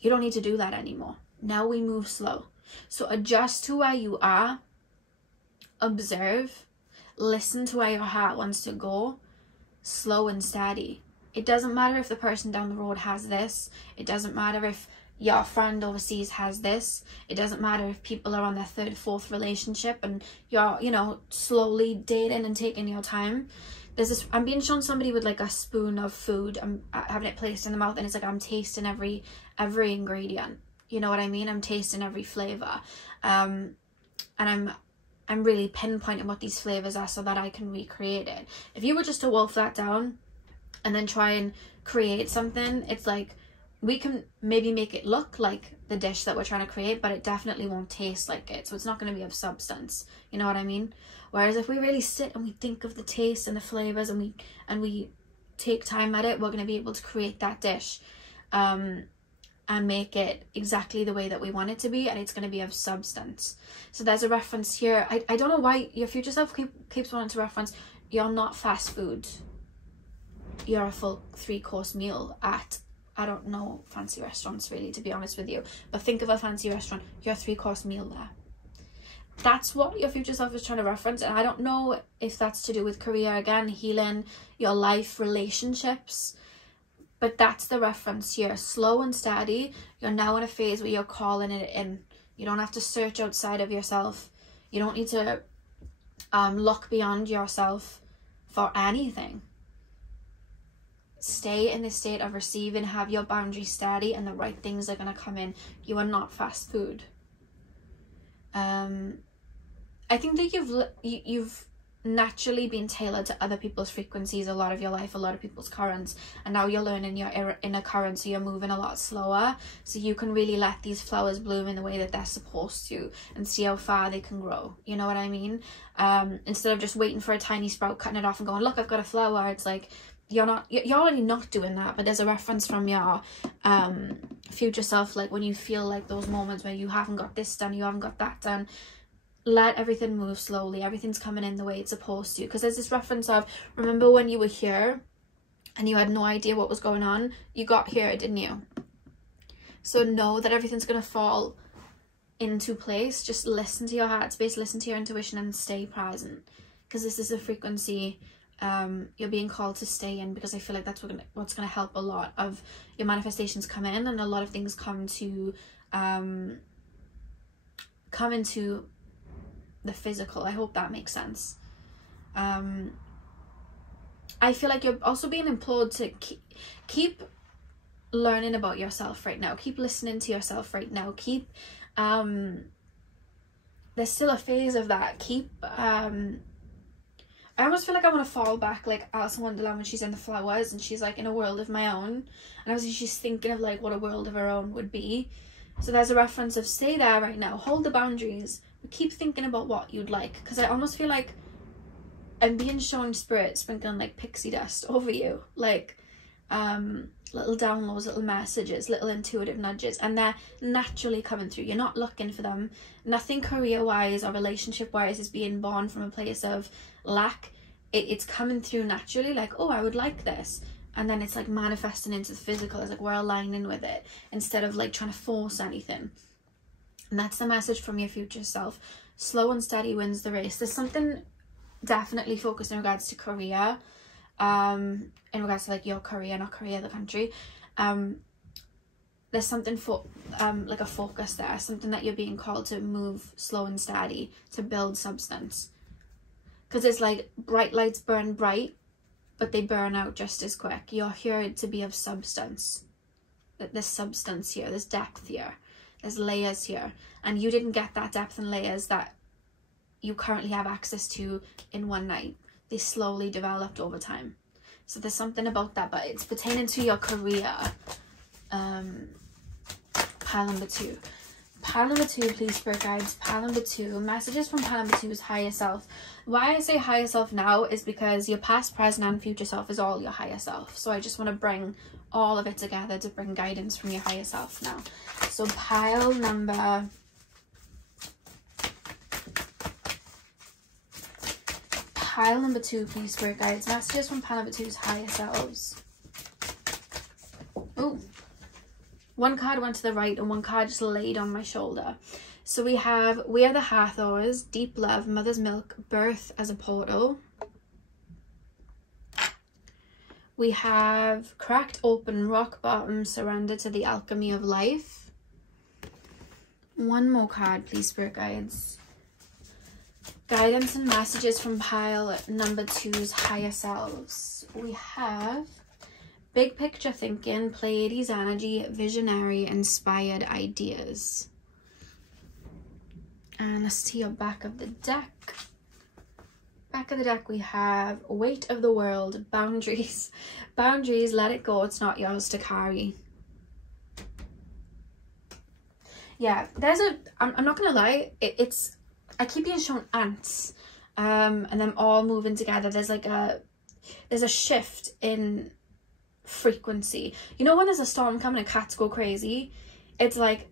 You don't need to do that anymore. Now we move slow. So adjust to where you are. Observe. Listen to where your heart wants to go. Slow and steady. It doesn't matter if the person down the road has this. It doesn't matter if your friend overseas has this. It doesn't matter if people are on their third, fourth relationship and you're, you know, slowly dating and taking your time. There's this, I'm being shown somebody with like a spoon of food. I'm having it placed in the mouth and it's like I'm tasting every ingredient. You know what I mean? I'm tasting every flavor. And I'm really pinpointing what these flavors are so that I can recreate it. If you were just to wolf that down and then try and create something, it's like we can maybe make it look like the dish that we're trying to create, but it definitely won't taste like it. So it's not going to be of substance. You know what I mean? Whereas if we really sit and we think of the taste and the flavors and we take time at it, we're going to be able to create that dish and make it exactly the way that we want it to be, and it's going to be of substance. So there's a reference here. I don't know why your future self keeps wanting to reference, you're not fast food. You're a full 3-course meal at, I don't know fancy restaurants really, to be honest with you, but think of a fancy restaurant. You're a 3-course meal there. That's what your future self is trying to reference, and I don't know if that's to do with career again, healing, your life, relationships, but that's the reference here. Slow and steady. You're now in a phase where you're calling it in. You don't have to search outside of yourself. You don't need to look beyond yourself for anything. Stay in this state of receiving, have your boundaries steady, and the right things are going to come in. You are not fast food. I think that you've naturally been tailored to other people's frequencies a lot of your life, a lot of people's currents, and now you're learning your inner current, so you're moving a lot slower, so you can really let these flowers bloom in the way that they're supposed to and see how far they can grow. You know what I mean? Instead of just waiting for a tiny sprout, cutting it off and going, look, I've got a flower. It's like you're already not doing that, but there's a reference from your future self, like when you feel like those moments where you haven't got this done, you haven't got that done, let everything move slowly. Everything's coming in the way it's supposed to, because there's this reference of, remember when you were here and you had no idea what was going on? You got here, didn't you? So know that everything's going to fall into place. Just listen to your heart space, listen to your intuition, and stay present, because this is a frequency you're being called to stay in, because I feel like that's what's going to help a lot of your manifestations come in, and a lot of things come into the physical. I hope that makes sense. I feel like you're also being implored to keep learning about yourself right now. Keep listening to yourself right now. Keep, there's still a phase of that. Keep, I almost feel like I want to fall back like Alice in Wonderland when she's in the flowers and she's like in a world of my own. And obviously she's thinking of like what a world of her own would be. So there's a reference of stay there right now. Hold the boundaries. But keep thinking about what you'd like. Because I almost feel like I'm being shown spirit sprinkling like pixie dust over you. Like, little downloads, little messages, little intuitive nudges, and they're naturally coming through. You're not looking for them. Nothing career-wise or relationship-wise is being born from a place of lack. It's coming through naturally, like, oh, I would like this, and then it's like manifesting into the physical. It's like we're aligning with it instead of like trying to force anything. And that's the message from your future self. Slow and steady wins the race. There's something definitely focused in regards to career, in regards to like your career, not career, the country. There's something for like a focus there, something that you're being called to move slow and steady, to build substance. Because it's like bright lights burn bright, but they burn out just as quick. You're here to be of substance. There's substance here, there's depth here, there's layers here, and you didn't get that depth and layers that you currently have access to in one night. They slowly developed over time. So there's something about that, but it's pertaining to your career. Pile number 2. Pile number 2, please, spirit guides. Pile number 2, messages from pile number 2's higher self. Why I say higher self now is because your past, present, and future self is all your higher self. So I just want to bring all of it together to bring guidance from your higher self now. So pile number 2, please, spirit guides. Messages from pile number 2's higher selves. Ooh. One card went to the right and one card just laid on my shoulder. So we have We Are the Hathors, Deep Love, Mother's Milk, Birth as a Portal. We have Cracked Open, Rock Bottom, Surrender to the Alchemy of Life. One more card, please, spirit guides. Guidance and messages from pile number 2's higher selves. We have Big Picture Thinking, Pleiades Energy, Visionary, Inspired Ideas. And let's see your back of the deck. Back of the deck we have Weight of the World, Boundaries. Boundaries, let it go, it's not yours to carry. Yeah, there's a, I'm not gonna lie, it's, I keep being shown ants, and them all moving together. There's like there's a shift in frequency. You know when there's a storm coming and cats go crazy? It's like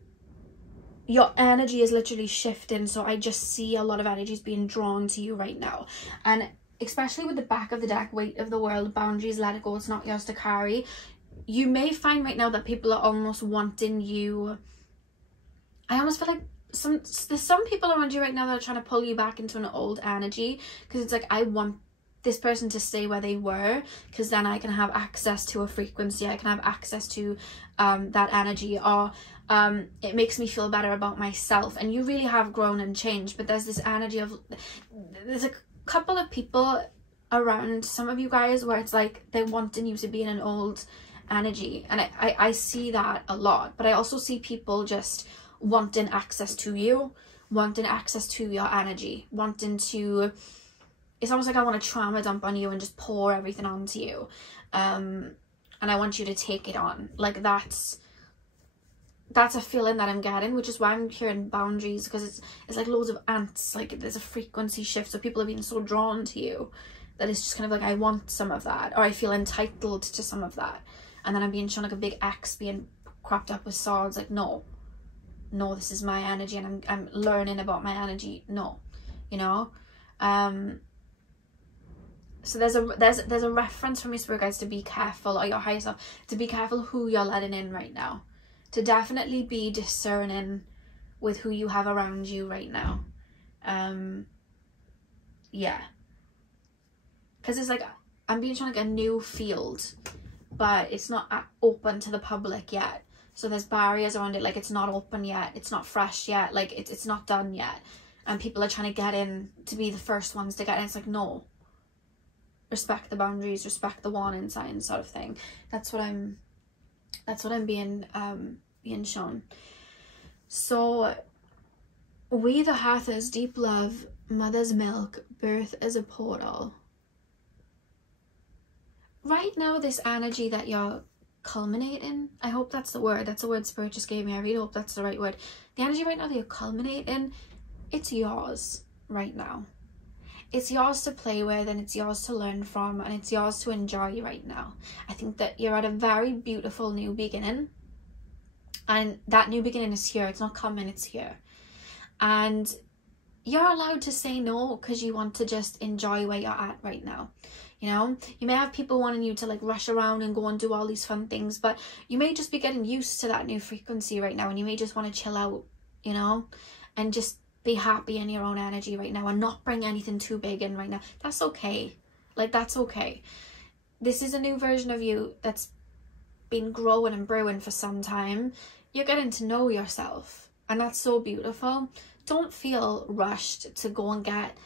your energy is literally shifting. So I just see a lot of energies being drawn to you right now. And especially with the back of the deck, Weight of the World, Boundaries, let it go, it's not yours to carry. You may find right now that people are almost wanting you. I almost feel like there's some people around you right now that are trying to pull you back into an old energy, because it's like, I want this person to stay where they were, because then I can have access to a frequency, I can have access to that energy, or it makes me feel better about myself. And you really have grown and changed, but there's this energy of, there's a couple of people around some of you guys where it's like they're wanting you to be in an old energy, and I see that a lot. But I also see people just wanting access to you, wanting access to your energy, wanting to, it's almost like I want to trauma dump on you and just pour everything onto you, and I want you to take it on. Like that's a feeling that I'm getting, which is why I'm hearing boundaries, because it's like loads of ants. Like there's a frequency shift, so people are being so drawn to you that it's just kind of like, I want some of that, or I feel entitled to some of that. And then I'm being shown like a big X being cropped up with swords, like no, this is my energy, and I'm learning about my energy. No, you know. So there's a reference from your spirit guides to be careful, or your higher self, to be careful who you're letting in right now, to definitely be discerning with who you have around you right now. Yeah, because it's like I'm being shown like a new field, but it's not open to the public yet. So there's barriers around it, like it's not open yet, it's not fresh yet, like it's not done yet. and people are trying to get in to be the first ones to get in. It's like, no, respect the boundaries, respect the warning signs, sort of thing. That's what I'm being shown. So we the Hearthers, deep love, mother's milk, birth is a portal. Right now, this energy that you're culminating, I hope that's the word Spirit just gave me, I really hope that's the right word. The energy right now that you're culminating, it's yours right now. It's yours to play with, and it's yours to learn from, and it's yours to enjoy right now. I think that you're at a very beautiful new beginning, and that new beginning is here. It's not coming, it's here. And you're allowed to say no because you want to just enjoy where you're at right now. You know, you may have people wanting you to like rush around and go and do all these fun things, but you may just be getting used to that new frequency right now, and you may just want to chill out, you know, and just be happy in your own energy right now and not bring anything too big in right now. That's okay. Like, that's okay. This is a new version of you that's been growing and brewing for some time. You're getting to know yourself, and that's so beautiful. Don't feel rushed to go and get,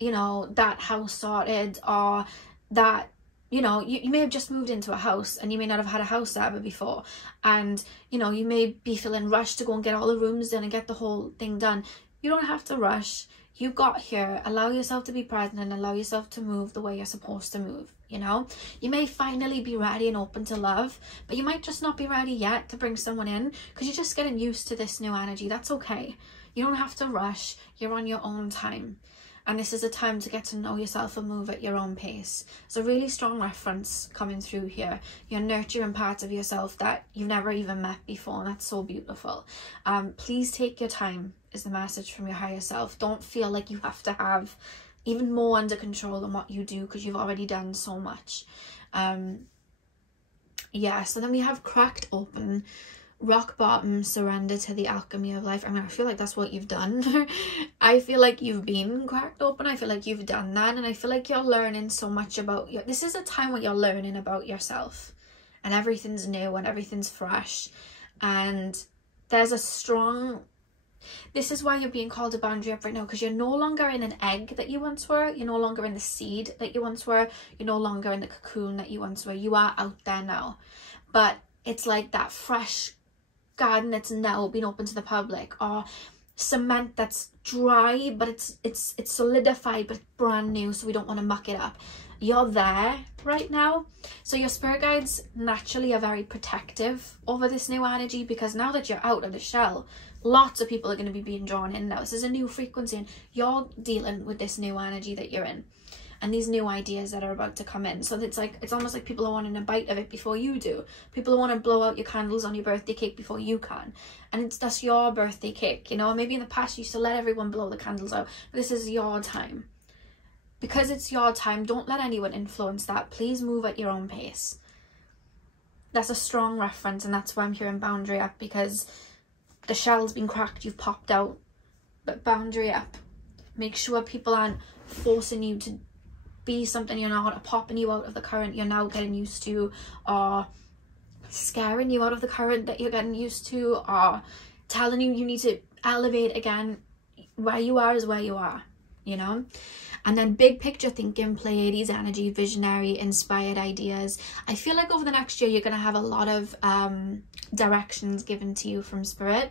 you know, that house sorted, or that, you know, you may have just moved into a house and you may not have had a house ever before, and you know, you may be feeling rushed to go and get all the rooms done and get the whole thing done. You don't have to rush. You got here. Allow yourself to be present and allow yourself to move the way you're supposed to move. You know, you may finally be ready and open to love, but you might just not be ready yet to bring someone in because you're just getting used to this new energy. That's okay. You don't have to rush. You're on your own time. And this is a time to get to know yourself and move at your own pace. It's a really strong reference coming through here. You're nurturing parts of yourself that you've never even met before, and that's so beautiful. Please take your time, is the message from your higher self. Don't feel like you have to have even more under control than what you do, because you've already done so much. Yeah, so then we have cracked open, rock bottom, surrender to the alchemy of life. I mean, I feel like that's what you've done. I feel like you've been cracked open. I feel like you've done that, and I feel like you're learning so much about you. This is a time where you're learning about yourself, and everything's new and everything's fresh, and there's a strong... This is why you're being called a boundary up right now, because you're no longer in an egg that you once were. You're no longer in the seed that you once were. You're no longer in the cocoon that you once were. You are out there now, but it's like that fresh garden that's now been open to the public, or cement that's dry but it's solidified but brand new, so we don't want to muck it up. You're there right now, so your spirit guides naturally are very protective over this new energy, because now that you're out of the shell, lots of people are going to be being drawn in now. This is a new frequency, and you're dealing with this new energy that you're in and these new ideas that are about to come in. So it's like, it's almost like people are wanting a bite of it before you do. People want to blow out your candles on your birthday cake before you can. And that's your birthday cake, you know. Maybe in the past you used to let everyone blow the candles out, but this is your time. Because it's your time, don't let anyone influence that. Please move at your own pace. That's a strong reference, and that's why I'm hearing boundary up, because the shell's been cracked, you've popped out. But boundary up. Make sure people aren't forcing you to be something you're not, or popping you out of the current you're now getting used to, or scaring you out of the current that you're getting used to, or telling you you need to elevate again. Where you are is where you are, you know. And then big picture thinking, Pleiades energy, visionary, inspired ideas. I feel like over the next year you're going to have a lot of directions given to you from spirit,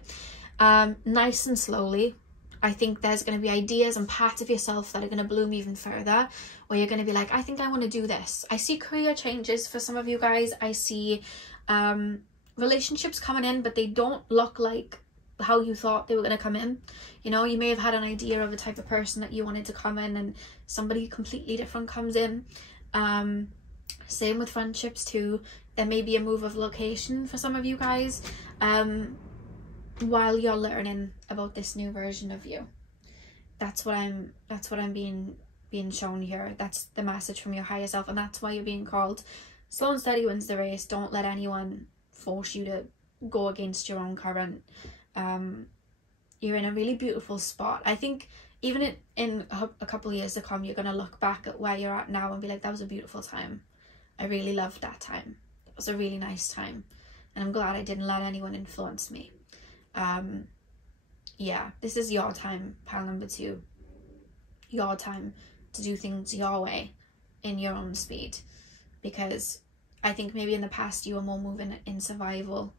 nice and slowly. I think there's going to be ideas and parts of yourself that are going to bloom even further, where you're going to be like, I think I want to do this. I see career changes for some of you guys. I see relationships coming in, but they don't look like how you thought they were going to come in. You know, you may have had an idea of a type of person that you wanted to come in, and somebody completely different comes in. Same with friendships too. There may be a move of location for some of you guys. While you're learning about this new version of you. That's what I'm being shown here. That's the message from your higher self, and that's why you're being called. Slow and steady wins the race. Don't let anyone force you to go against your own current. You're in a really beautiful spot. I think even in a couple of years to come, you're going to look back at where you're at now and be like, that was a beautiful time. I really loved that time. It was a really nice time, and I'm glad I didn't let anyone influence me. yeah, this is your time, pile number 2. Your time to do things your way, in your own speed. Because I think maybe in the past you were more moving in survival,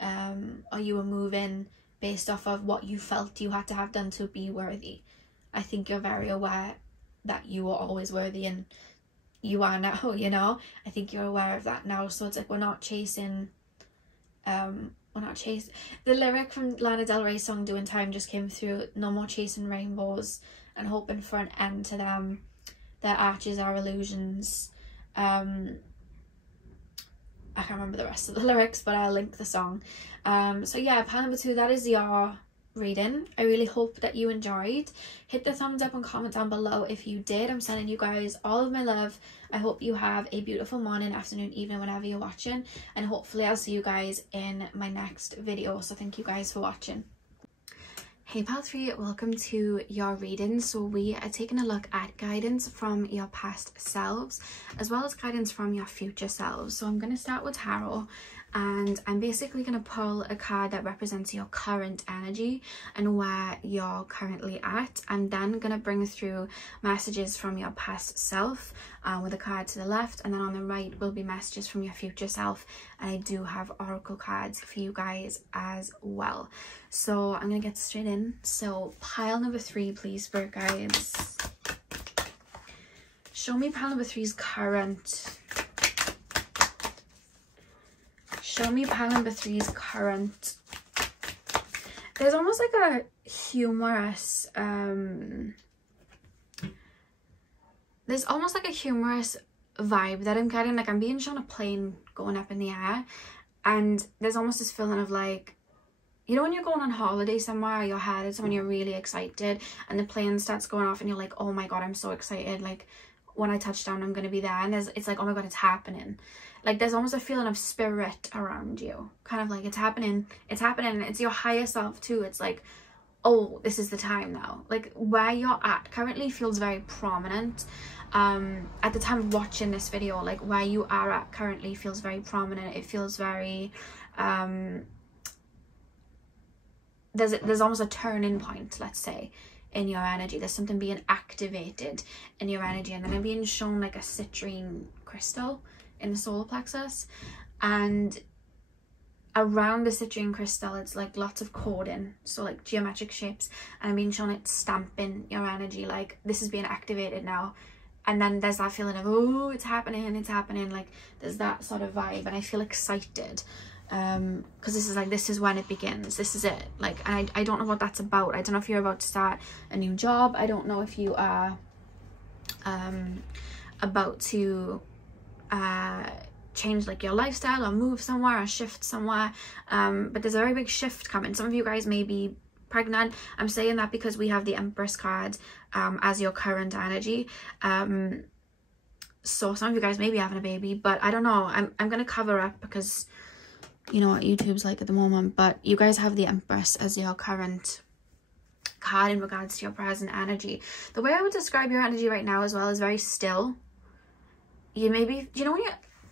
or you were moving based off of what you felt you had to have done to be worthy. I think you're very aware that you were always worthy, and you are now, you know. I think you're aware of that now. So it's like, we're not chasing the lyric from Lana Del Rey's song Doing Time just came through. No more chasing rainbows and hoping for an end to them. Their arches are illusions. I can't remember the rest of the lyrics, but I'll link the song. So yeah, pile number 2, that is your reading. I really hope that you enjoyed. Hit the thumbs up and comment down below if you did. I'm sending you guys all of my love. I hope you have a beautiful morning, afternoon, evening, whenever you're watching, and hopefully I'll see you guys in my next video. So thank you guys for watching. Hey pile 3, welcome to your reading. So we are taking a look at guidance from your past selves as well as guidance from your future selves. So I'm going to start with tarot, and I'm basically going to pull a card that represents your current energy and where you're currently at. I'm then going to bring through messages from your past self with a card to the left, and then on the right will be messages from your future self, and I do have oracle cards for you guys as well. So I'm gonna get straight in. So pile number 3, please, spirit guides. Show me pile number 3's current. Show me pile number 3's current. There's almost like a humorous there's almost like a humorous vibe that I'm getting. Like, I'm being shown a plane going up in the air, and there's almost this feeling of like, you know, when you're going on holiday somewhere, you're headed somewhere, you're really excited, and the plane starts going off and you're like, oh my god, I'm so excited, like when I touch down I'm gonna be there, and it's like, oh my god, it's happening. Like, there's almost a feeling of spirit around you, kind of like, it's happening, and it's your higher self too. It's like, oh, this is the time now. Like, where you're at currently feels very prominent. At the time of watching this video, like where you are at currently feels very prominent. It feels very there's almost a turning point, let's say, in your energy. There's something being activated in your energy, and then I'm being shown like a citrine crystal in the solar plexus, and around the citrine crystal it's like lots of coding, so like geometric shapes, and I'm being shown it stamping your energy, like this is being activated now. And then there's that feeling of, oh, it's happening, like there's that sort of vibe, and I feel excited because this is like, this is when it begins, this is it. Like, and I don't know what that's about. I don't know if you're about to start a new job. I don't know if you are about to change like your lifestyle or move somewhere or shift somewhere, but there's a very big shift coming. Some of you guys may be pregnant. I'm saying that because we have the Empress card as your current energy, so some of you guys may be having a baby, but I don't know. I'm gonna cover up because you know what YouTube's like at the moment, but you guys have the Empress as your current card in regards to your present energy. The way I would describe your energy right now as well is very still. You maybe, you know, when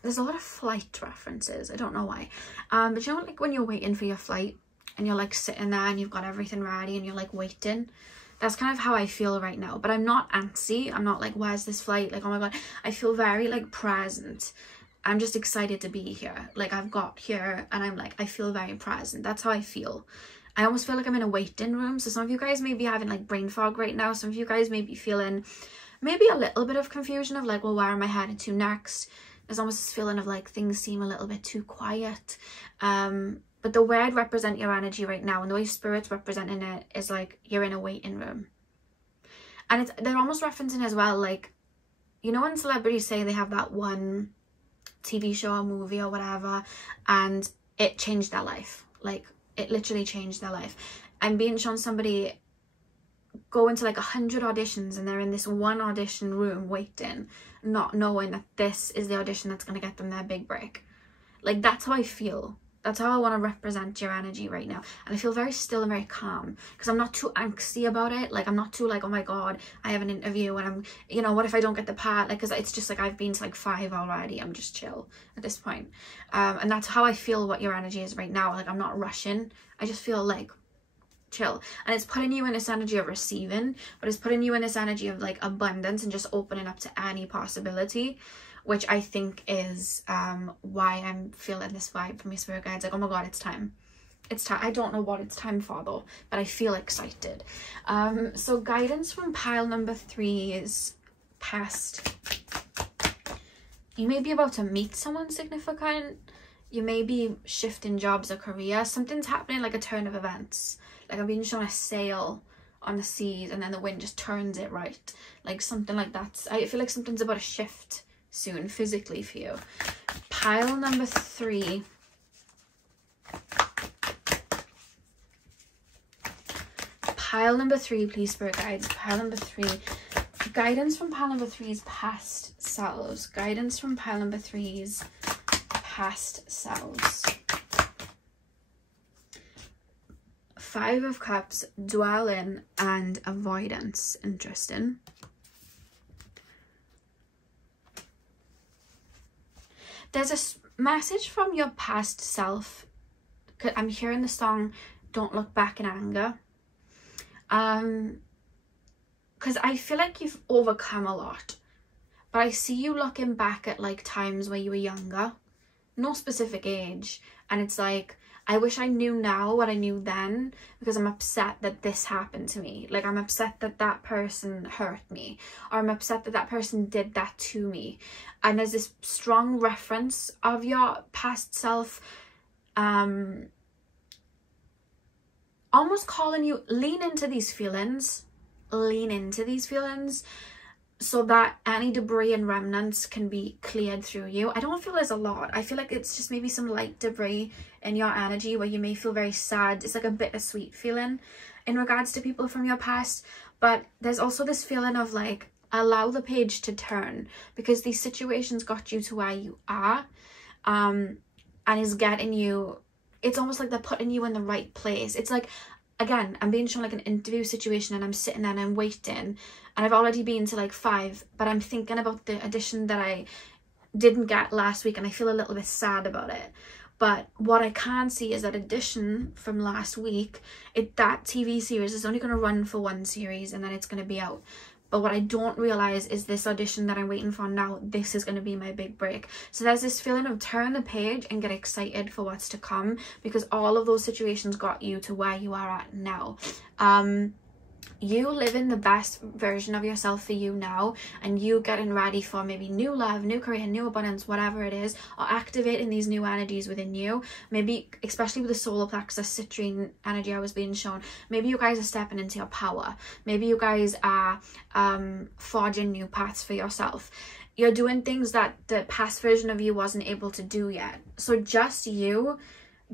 there's a lot of flight references, I don't know why, but you know, like when you're waiting for your flight and you're like sitting there and you've got everything ready and you're like waiting, that's kind of how I feel right now. But I'm not antsy. I'm not like, where's this flight, like, oh my god. I feel very like present. I'm just excited to be here. Like, I've got here and I'm like, I feel very present. That's how I feel. I almost feel like I'm in a waiting room. So some of you guys may be having like brain fog right now. Some of you guys may be feeling maybe a little bit of confusion of like, well, where am I headed to next? There's almost this feeling of like things seem a little bit too quiet. But the way I'd represent your energy right now, and the way Spirit's representing it, is like you're in a waiting room. And they're almost referencing as well, like, you know when celebrities say they have that one TV show or movie or whatever, and it changed their life. Like, it literally changed their life. I'm being shown somebody go into like 100 auditions, and they're in this one audition room waiting, not knowing that this is the audition that's going to get them their big break. Like, that's how I feel. That's how I want to represent your energy right now. And I feel very still and very calm because I'm not too angsty about it. Like, I'm not too like, oh my god, I have an interview and I'm, you know, what if I don't get the part? Like, because it's just like, I've been to like 5 already. I'm just chill at this point. And that's how I feel what your energy is right now. Like, I'm not rushing. I just feel like chill. And it's putting you in this energy of receiving, but it's putting you in this energy of like abundance and just opening up to any possibility, which I think is why I'm feeling this vibe from my spirit guides. Like, oh my god, it's time. It's time. I don't know what it's time for though, but I feel excited. So guidance from pile number 3 is past. You may be about to meet someone significant. You may be shifting jobs or career. Something's happening, like a turn of events. Like I'm being shown a sail on the seas and then the wind just turns it right. Like something like that. I feel like something's about to shift soon physically for you. Pile number 3. Pile number 3, please, spirit guides. Pile number 3. Guidance from pile number 3's past selves. Guidance from pile number 3's past selves. 5 of Cups, dwelling and avoidance. Interesting. There's a message from your past self. I'm hearing the song Don't Look Back in Anger. Because I feel like you've overcome a lot. But I see you looking back at like times where you were younger. No specific age. And it's like, I wish I knew now what I knew then, because I'm upset that this happened to me. Like, I'm upset that that person hurt me, or I'm upset that that person did that to me. And there's this strong reference of your past self, almost calling you, lean into these feelings, so that any debris and remnants can be cleared through you. I don't feel there's a lot. I feel like it's just maybe some light debris in your energy where you may feel very sad. It's like a bittersweet feeling in regards to people from your past. But there's also this feeling of like, allow the page to turn, because these situations got you to where you are, and is getting you, it's almost like they're putting you in the right place. It's like, again, I'm being shown like an interview situation and I'm sitting there and I'm waiting, and I've already been to like 5, but I'm thinking about the audition that I didn't get last week and I feel a little bit sad about it. But what I can see is that audition from last week, that TV series is only going to run for 1 series and then it's going to be out. But what I don't realize is this audition that I'm waiting for now, this is going to be my big break. So there's this feeling of turn the page and get excited for what's to come, because all of those situations got you to where you are at now. You living the best version of yourself for you now, and you getting ready for maybe new love, new career, new abundance, whatever it is, or activating these new energies within you. Maybe especially with the solar plexus citrine energy I was being shown, maybe you guys are stepping into your power. Maybe you guys are forging new paths for yourself. You're doing things that the past version of you wasn't able to do yet. So just you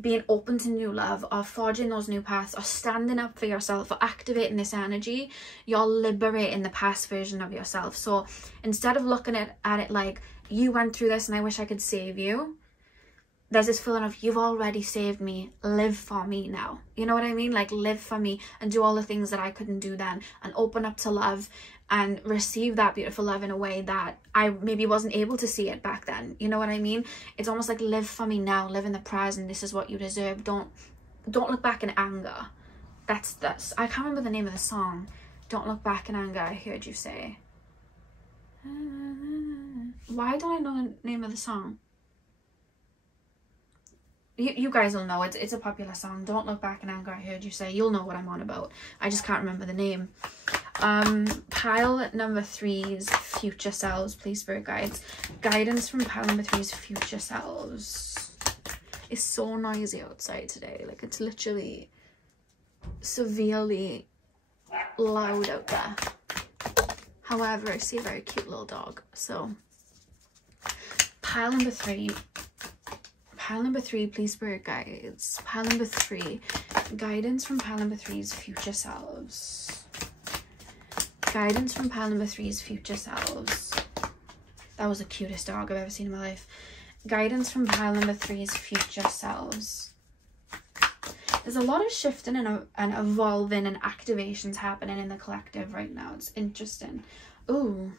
being open to new love, or forging those new paths, or standing up for yourself, or activating this energy, you're liberating the past version of yourself. So instead of looking at it like, you went through this and I wish I could save you, there's this feeling of, you've already saved me, live for me now. You know what I mean? Like, live for me and do all the things that I couldn't do then, and open up to love and receive that beautiful love in a way that I maybe wasn't able to see it back then. You know what I mean? It's almost like, live for me now, live in the present. This is what you deserve. Don't look back in anger. That's I can't remember the name of the song. Don't look back in anger, I heard you say. Why don't I know the name of the song? You guys will know. It's a popular song. Don't look back in anger, I heard you say. You'll know what I'm on about. I just can't remember the name. Pile number 3's future selves, please, spirit guides. Guidance from pile number 3's future selves. It's so noisy outside today. Like, it's literally severely loud out there. However, I see a very cute little dog. So pile number 3. Pile number 3, please, spirit guides. Pile number 3. Guidance from pile number 3's future selves. Guidance from pile number 3's future selves. That was the cutest dog I've ever seen in my life. Guidance from pile number 3's future selves. There's a lot of shifting and evolving and activations happening in the collective right now. It's interesting. Ooh.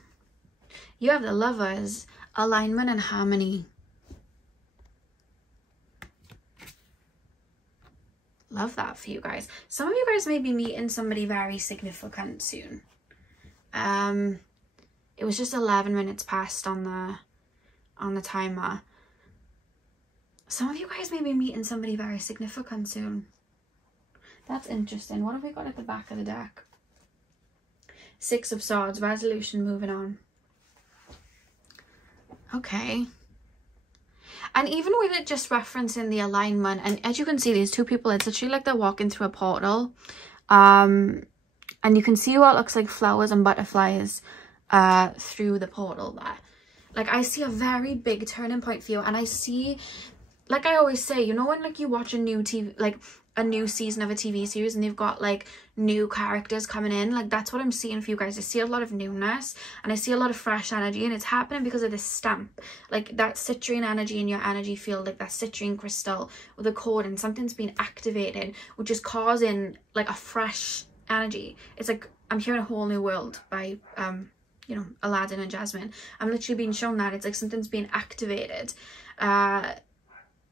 You have the Lovers. Alignment and harmony. Love that for you guys. Some of you guys may be meeting somebody very significant soon. It was just 11 minutes past on the timer. Some of you guys may be meeting somebody very significant soon. That's interesting. What have we got at the back of the deck? Six of Swords, resolution, moving on. Okay. And even with it just referencing the alignment, and as you can see, these two people, it's literally like they're walking through a portal. And you can see what looks like flowers and butterflies through the portal there. Like, I see a very big turning point for you. And I see, like I always say, you know when like you watch a new TV, like a new season of a TV series and they've got like new characters coming in, like that's what I'm seeing for you guys. I see a lot of newness and I see a lot of fresh energy, and it's happening because of this stamp, like that citrine energy in your energy field, like that citrine crystal with a cord, and something's been activated which is causing like a fresh energy. It's like I'm hearing a whole new world by you know, Aladdin and Jasmine. I'm literally being shown that it's like something's being activated.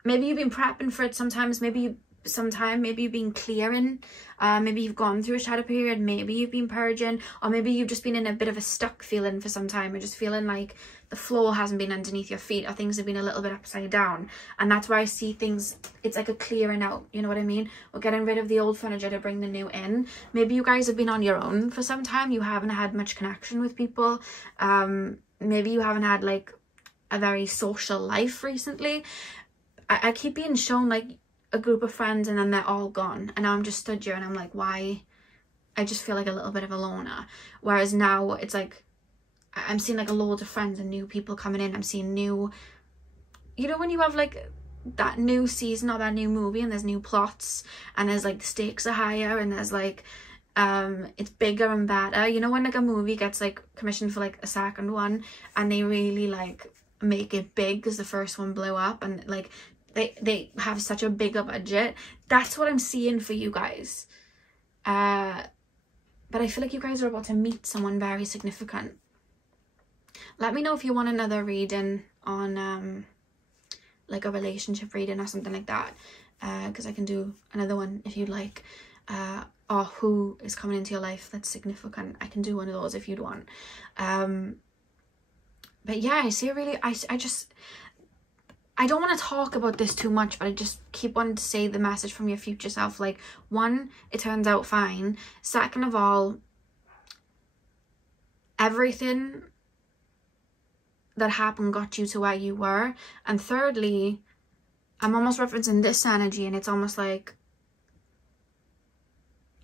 Maybe you've been prepping for it sometimes, maybe you've been clearing, maybe you've gone through a shadow period, maybe you've been purging, or maybe you've just been in a bit of a stuck feeling for some time, or just feeling like the floor hasn't been underneath your feet, or things have been a little bit upside down. And that's where I see things, it's like a clearing out, you know what I mean? We're getting rid of the old furniture to bring the new in. Maybe you guys have been on your own for some time, you haven't had much connection with people, maybe you haven't had like a very social life recently. I keep being shown like a group of friends and then they're all gone, and now I'm just stood here and I'm like, why? I just feel like a little bit of a loner. Whereas now it's like I'm seeing like a load of friends and new people coming in. I'm seeing new, you know when you have like that new season or that new movie and there's new plots and there's like the stakes are higher and there's like it's bigger and better. You know when like a movie gets like commissioned for like a second one and they really like make it big because the first one blew up, and like they have such a bigger budget. That's what I'm seeing for you guys. But I feel like you guys are about to meet someone very significant. Let me know if you want another reading on like a relationship reading or something like that, because I can do another one if you'd like, or who is coming into your life that's significant. I can do one of those if you'd want. But yeah, I see a really, I don't want to talk about this too much, but I just keep wanting to say the message from your future self. Like, one, it turns out fine. Second of all, everything that happened got you to where you were. And thirdly, I'm almost referencing this energy, and it's almost like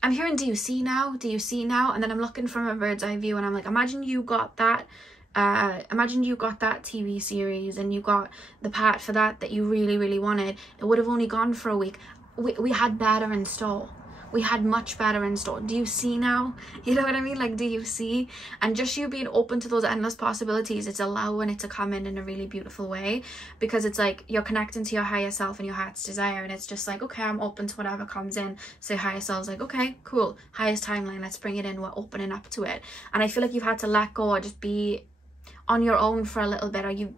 I'm hearing, do you see now? Do you see now? And then I'm looking from a bird's eye view and I'm like, imagine you got that TV series and you got the part for that you really wanted. It would have only gone for a week. We had better in store. We had much better in store. Do you see now? You know what I mean? Like, do you see? And just you being open to those endless possibilities, it's allowing it to come in a really beautiful way, because it's like you're connecting to your higher self and your heart's desire, and it's just like, okay, I'm open to whatever comes in. So your higher self's like, okay, cool, highest timeline, let's bring it in, we're opening up to it. And I feel like you've had to let go or just be on your own for a little bit, or you've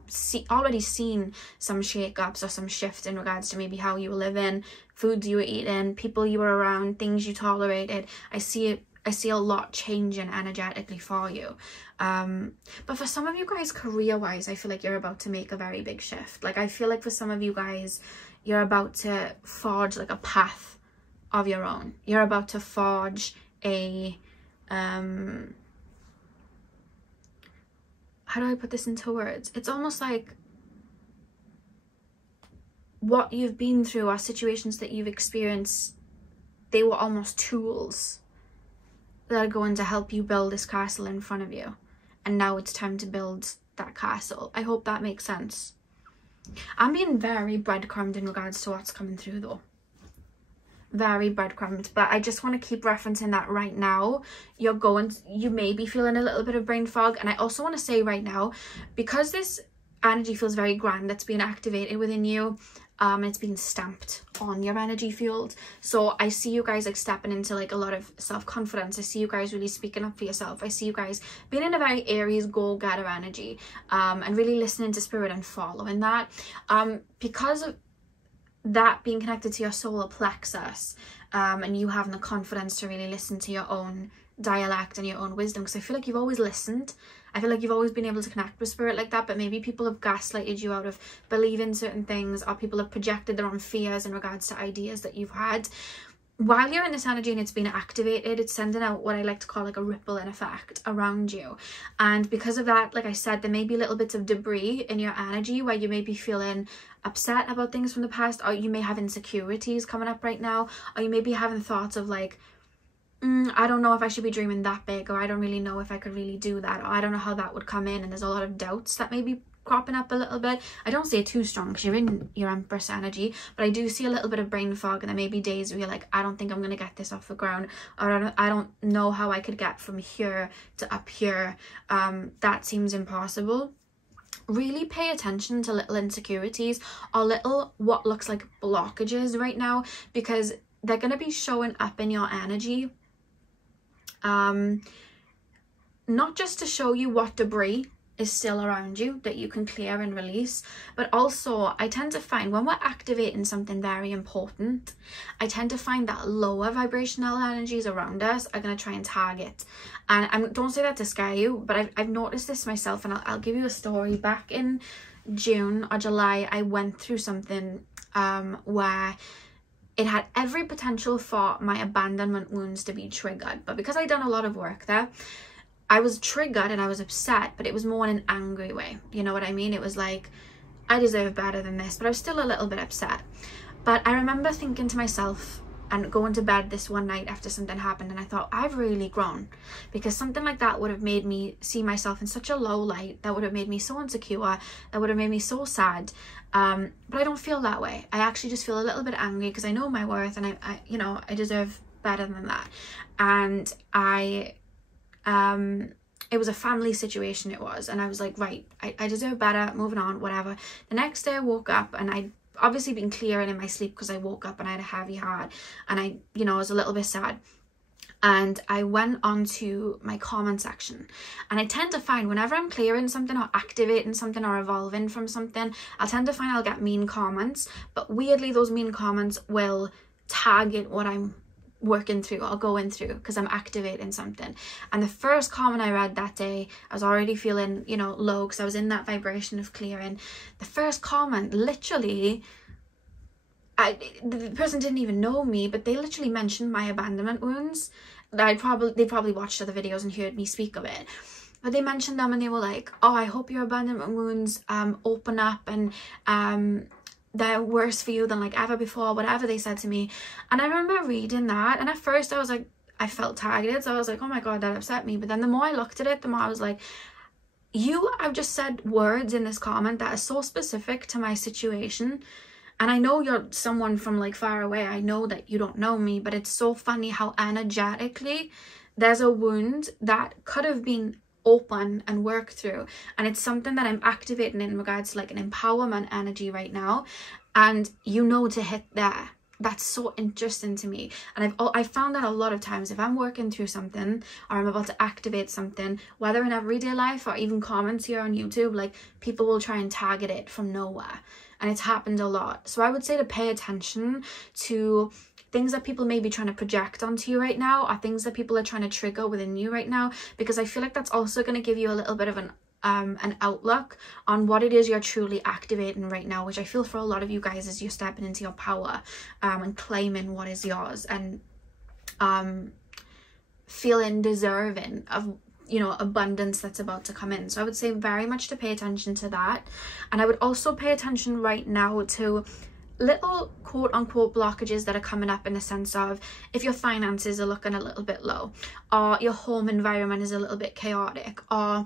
already seen some shake-ups or some shifts in regards to maybe how you were living, foods you were eating, people you were around, things you tolerated. I see a lot changing energetically for you. But for some of you guys, career-wise, I feel like you're about to make a very big shift. Like, I feel like for some of you guys, you're about to forge like a path of your own. You're about to forge a how do I put this into words? It's almost like what you've been through or situations that you've experienced, they were almost tools that are going to help you build this castle in front of you. And now it's time to build that castle. I hope that makes sense. I'm being very breadcrumbed in regards to what's coming through though. Very breadcrumbed, but I just want to keep referencing that right now. You may be feeling a little bit of brain fog, and I also want to say right now, because this energy feels very grand that's being activated within you, and it's being stamped on your energy field. So I see you guys like stepping into like a lot of self-confidence. I see you guys really speaking up for yourself. I see you guys being in a very Aries go-getter energy, and really listening to spirit and following that, because of that being connected to your solar plexus, and you having the confidence to really listen to your own dialect and your own wisdom, because I feel like you've always listened. I feel like you've always been able to connect with spirit like that, but maybe people have gaslighted you out of believing certain things, or people have projected their own fears in regards to ideas that you've had. While you're in this energy and it's been activated, it's sending out what I like to call like a ripple effect around you. And because of that, like I said, there may be little bits of debris in your energy where you may be feeling upset about things from the past, or you may have insecurities coming up right now, or you may be having thoughts of like, I don't know if I should be dreaming that big, or I don't really know if I could really do that, or I don't know how that would come in, and there's a lot of doubts that may be cropping up a little bit. I don't see it too strong because you're in your Empress energy, but I do see a little bit of brain fog, and there may be days where you're like, I don't think I'm going to get this off the ground, or I don't know how I could get from here to up here. That seems impossible. Really pay attention to little insecurities or little what looks like blockages right now, because they're going to be showing up in your energy. Not just to show you what debris is still around you that you can clear and release, but also I tend to find when we're activating something very important, I tend to find that lower vibrational energies around us are going to try and target. And I don't say that to scare you, but I've noticed this myself, and I'll give you a story. Back in June or July, I went through something where it had every potential for my abandonment wounds to be triggered, but because I'd done a lot of work there, I was triggered and I was upset, but it was more in an angry way. You know what I mean? It was like, I deserve better than this, but I was still a little bit upset. But I remember thinking to myself and going to bed this one night after something happened, and I thought, I've really grown, because something like that would have made me see myself in such a low light, that would have made me so insecure, that would have made me so sad. But I don't feel that way. I actually just feel a little bit angry because I know my worth, and I you know, I deserve better than that. And it was a family situation, it was, and I was like, right, I deserve better, moving on, whatever. The next day I woke up, and I'd obviously been clearing in my sleep because I woke up and I had a heavy heart, and I, you know, was a little bit sad. And I went on to my comment section, and I tend to find whenever I'm clearing something or activating something or evolving from something, I'll tend to find I'll get mean comments, but weirdly those mean comments will target what I'm working through or going through because I'm activating something. And the first comment I read that day, I was already feeling, you know, low because I was in that vibration of clearing. The first comment, literally, the person didn't even know me, but they literally mentioned my abandonment wounds. They probably watched other videos and heard me speak of it, but they mentioned them, and they were like, oh, I hope your abandonment wounds open up, and they're worse for you than like ever before, whatever they said to me. And I remember reading that, and at first I was like, I felt targeted, so I was like, oh my god, that upset me. But then the more I looked at it, the more I was like, you have just said words in this comment that are so specific to my situation, and I know you're someone from like far away, I know that you don't know me, but it's so funny how energetically there's a wound that could have been open and work through, and it's something that I'm activating in regards to like an empowerment energy right now, and you know to hit there. That's so interesting to me. And I've found that a lot of times if I'm working through something or I'm about to activate something, whether in everyday life or even comments here on YouTube, like people will try and target it from nowhere, and it's happened a lot. So I would say to pay attention to things that people may be trying to project onto you right now, or things that people are trying to trigger within you right now, because I feel like that's also going to give you a little bit of an outlook on what it is you're truly activating right now, which I feel for a lot of you guys is you're stepping into your power and claiming what is yours, and feeling deserving of, you know, abundance that's about to come in. So I would say very much to pay attention to that. And I would also pay attention right now to little quote-unquote blockages that are coming up, in the sense of if your finances are looking a little bit low, or your home environment is a little bit chaotic, or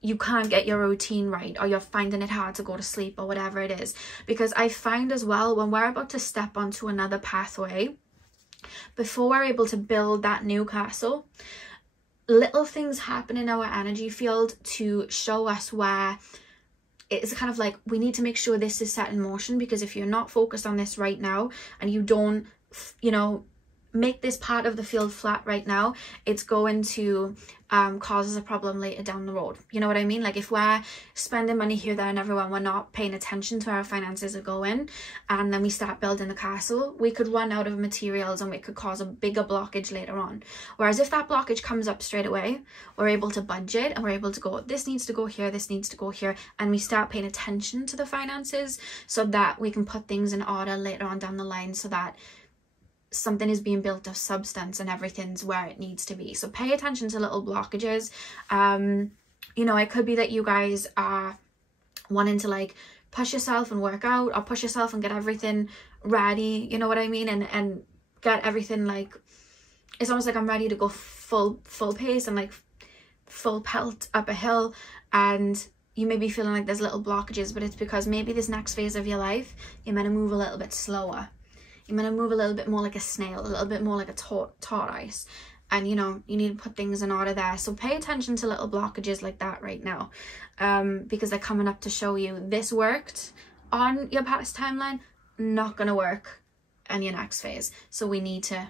you can't get your routine right, or you're finding it hard to go to sleep, or whatever it is. Because I find as well, when we're about to step onto another pathway, before we're able to build that new castle, little things happen in our energy field to show us where it's kind of like, we need to make sure this is set in motion, because if you're not focused on this right now and you don't, you know, make this part of the field flat right now, it's going to cause us a problem later down the road. You know what I mean? Like if we're spending money here, there and everywhere, we're not paying attention to where our finances are going, and then we start building the castle, we could run out of materials and we could cause a bigger blockage later on. Whereas if that blockage comes up straight away, we're able to budget and we're able to go, this needs to go here, this needs to go here, and we start paying attention to the finances so that we can put things in order later on down the line, so that something is being built of substance and everything's where it needs to be. So pay attention to little blockages. You know, it could be that you guys are wanting to like push yourself and work out, or push yourself and get everything ready, you know what I mean, and get everything like, it's almost like I'm ready to go full pace and like full pelt up a hill, and you may be feeling like there's little blockages, but it's because maybe this next phase of your life you're meant to move a little bit slower. You're going to move a little bit more like a snail, a little bit more like a tortoise. And, you know, you need to put things in order there. So pay attention to little blockages like that right now. Because they're coming up to show you this worked on your past timeline, not going to work in your next phase. So we need to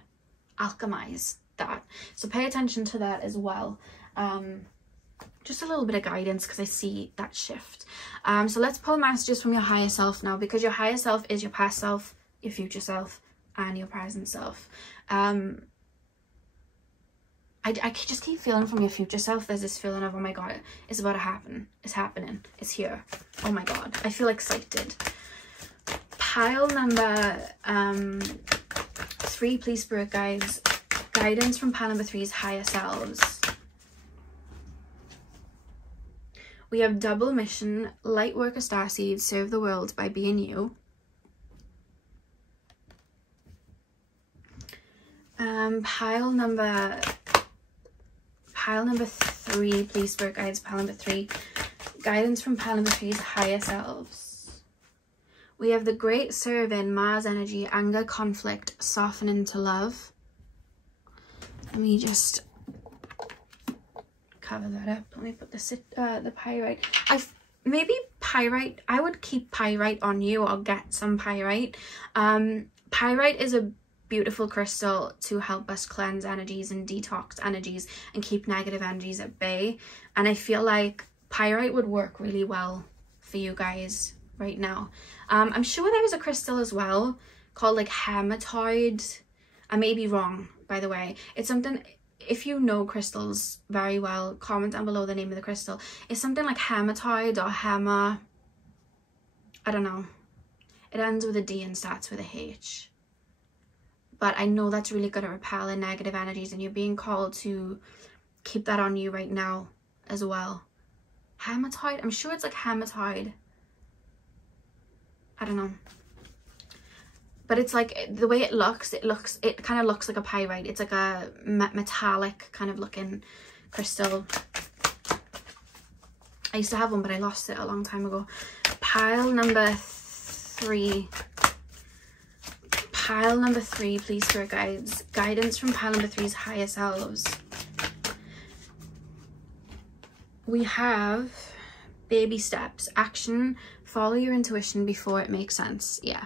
alchemize that. So pay attention to that as well. Just a little bit of guidance because I see that shift. So let's pull messages from your higher self now, because your higher self is your past self, your future self, and your present self. I just keep feeling from your future self, there's this feeling of, oh my god, it's about to happen, it's happening, it's here, oh my god, I feel excited. Pile number 3, please spirit guides, guidance from pile number 3's higher selves. We have double mission, light worker starseed, serve the world by being you. Pile number 3, please spirit guides, pile number 3, guidance from pile number 3's higher selves. We have the great serving, Mars energy, anger, conflict, softening to love. Let me just cover that up. Let me put the pyrite. Maybe pyrite, I would keep pyrite on you, or get some pyrite. Pyrite is a beautiful crystal to help us cleanse energies and detox energies and keep negative energies at bay, and I feel like pyrite would work really well for you guys right now. I'm sure there was a crystal as well called like hematite. I may be wrong, by the way. It's something, if you know crystals very well, comment down below the name of the crystal. It's something like hematite or hema, I don't know, it ends with a D and starts with a H. But I know that's really good at repelling negative energies, and you're being called to keep that on you right now as well. Hematite, I'm sure it's like hematite. I don't know. But it's like, the way it kind of looks like a pyrite. It's like a metallic kind of looking crystal. I used to have one, but I lost it a long time ago. Pile number 3. Pile number 3, please, spirit guides, guidance from pile number 3's higher selves. We have baby steps, action, follow your intuition before it makes sense. Yeah.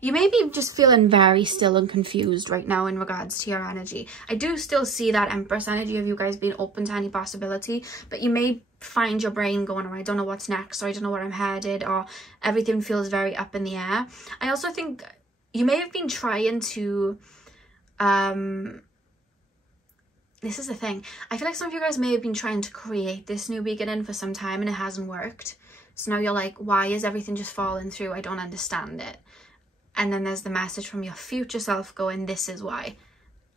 You may be just feeling very still and confused right now in regards to your energy. I do still see that Empress energy of you guys being open to any possibility, but you may find your brain going, oh, I don't know what's next, or I don't know where I'm headed, or everything feels very up in the air. I also think you may have been trying to, this is the thing, I feel like some of you guys may have been trying to create this new beginning for some time and it hasn't worked. So now you're like, why is everything just falling through? I don't understand it. And then there's the message from your future self going, this is why.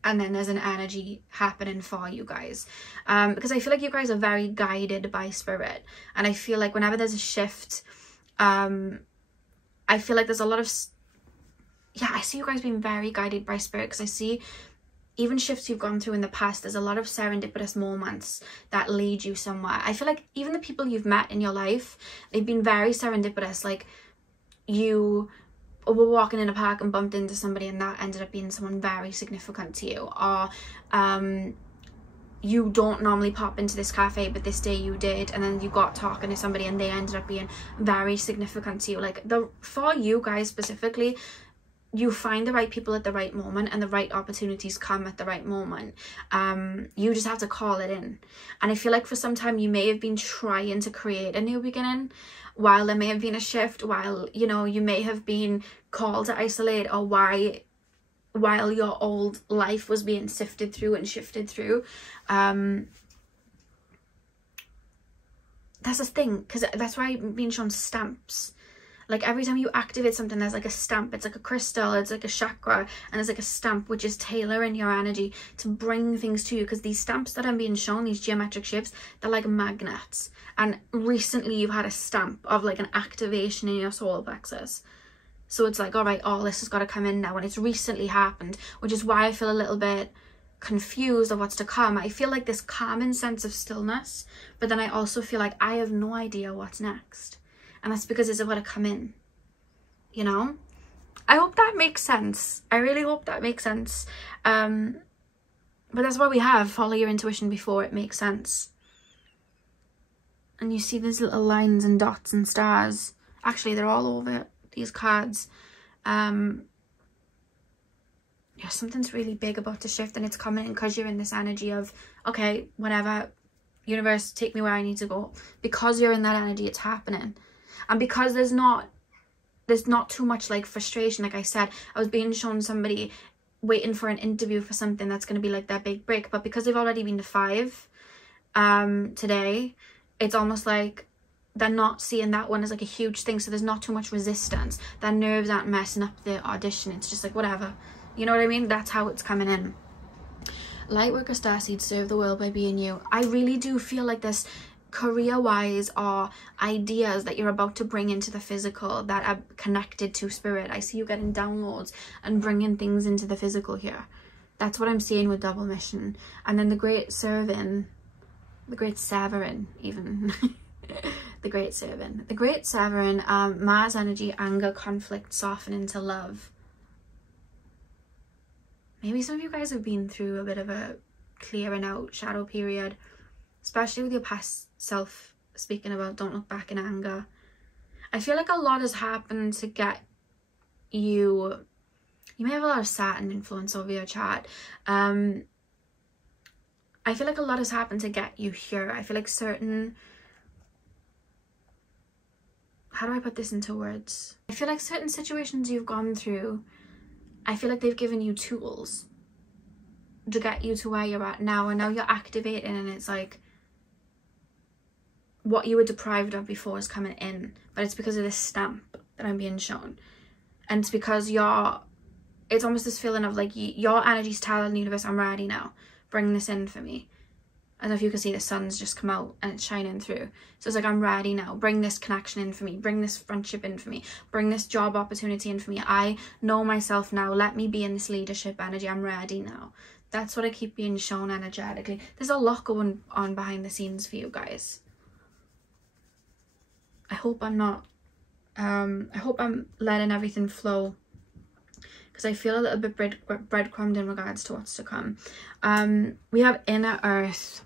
And then there's an energy happening for you guys. Because I feel like you guys are very guided by spirit. And I feel like whenever there's a shift, I feel like there's a lot of, yeah, I see you guys being very guided by spirit. Because I see even shifts you've gone through in the past, there's a lot of serendipitous moments that lead you somewhere. I feel like even the people you've met in your life, they've been very serendipitous. Like you were walking in a park and bumped into somebody and that ended up being someone very significant to you, or you don't normally pop into this cafe but this day you did, and then you got talking to somebody and they ended up being very significant to you. Like for you guys specifically, you find the right people at the right moment, and the right opportunities come at the right moment. You just have to call it in. And I feel like for some time you may have been trying to create a new beginning, while there may have been a shift, while, you know, you may have been called to isolate, or while your old life was being sifted through and shifted through. That's the thing, because that's why I'm being shown stamps. Like every time you activate something, there's like a stamp. It's like a crystal, it's like a chakra, and there's like a stamp, which is tailoring your energy to bring things to you. Because these stamps that I'm being shown, these geometric shapes, they're like magnets. And recently you've had a stamp of like an activation in your solar plexus. So it's like, all right, all this has got to come in now, and it's recently happened, which is why I feel a little bit confused of what's to come. I feel like this calming sense of stillness, but then I also feel like I have no idea what's next. And that's because it's about to come in, you know? I hope that makes sense. I really hope that makes sense. But that's why we have follow your intuition before it makes sense. And you see these little lines and dots and stars. Actually, they're all over these cards. Yeah, something's really big about to shift, and it's coming in because you're in this energy of, okay, whatever, universe, take me where I need to go. Because you're in that energy, it's happening. And because there's not too much like frustration. Like I said, I was being shown somebody waiting for an interview for something that's going to be like their big break, but because they've already been to 5 today, it's almost like they're not seeing that one as like a huge thing. So there's not too much resistance. Their nerves aren't messing up the audition. It's just like whatever, you know what I mean? That's how it's coming in. Lightworker starseed, serve the world by being you. I really do feel like this career-wise or ideas that you're about to bring into the physical that are connected to spirit. I see you getting downloads and bringing things into the physical here. That's what I'm seeing with double mission. And then the great serving, the great Severin even. The great serving. The great Severin, Mars energy, anger, conflict, softening to love. Maybe some of you guys have been through a bit of a clearing out shadow period, especially with your past self speaking about don't look back in anger. I feel like a lot has happened to get you. You may have a lot of Saturn influence over your chart. I feel like a lot has happened to get you here. I feel like certain, how do I put this into words? I feel like certain situations you've gone through, I feel like they've given you tools to get you to where you're at now, and now you're activating, and it's like what you were deprived of before is coming in, but it's because of this stamp that I'm being shown. And it's because it's almost this feeling of like your energy's telling the universe, I'm ready now, bring this in for me. I don't know if you can see the sun's just come out and it's shining through. So it's like, I'm ready now, bring this connection in for me, bring this friendship in for me, bring this job opportunity in for me. I know myself now, let me be in this leadership energy, I'm ready now. That's what I keep being shown energetically. There's a lot going on behind the scenes for you guys. I hope I'm not, I hope I'm letting everything flow, because I feel a little bit breadcrumbed in regards to what's to come. We have Inner Earth.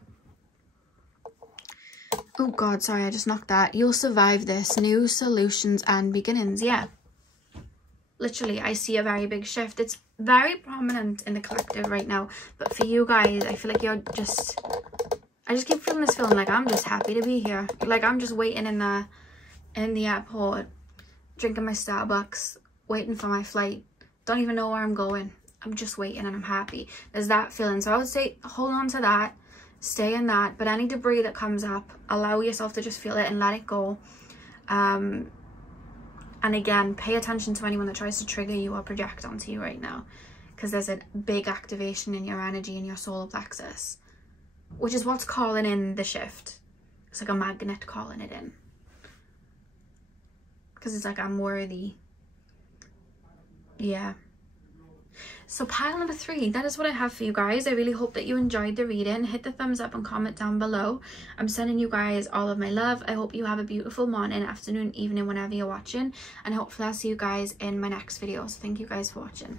Oh God, sorry, I just knocked that. You'll survive this. New solutions and beginnings. Yeah. Literally, I see a very big shift. It's very prominent in the collective right now. But for you guys, I feel like you're just... I just keep feeling this feeling like I'm just happy to be here. Like I'm just waiting in the airport, drinking my Starbucks, waiting for my flight. Don't even know where I'm going. I'm just waiting and I'm happy. There's that feeling. So I would say hold on to that. Stay in that. But any debris that comes up, allow yourself to just feel it and let it go. And again, pay attention to anyone that tries to trigger you or project onto you right now. Because there's a big activation in your energy in your solar plexus. Which is what's calling in the shift. It's like a magnet calling it in. Because it's like, I'm worthy. Yeah. So pile number 3, that is what I have for you guys. I really hope that you enjoyed the reading. Hit the thumbs up and comment down below. I'm sending you guys all of my love. I hope you have a beautiful morning, afternoon, evening, whenever you're watching. And hopefully I'll see you guys in my next video. So thank you guys for watching.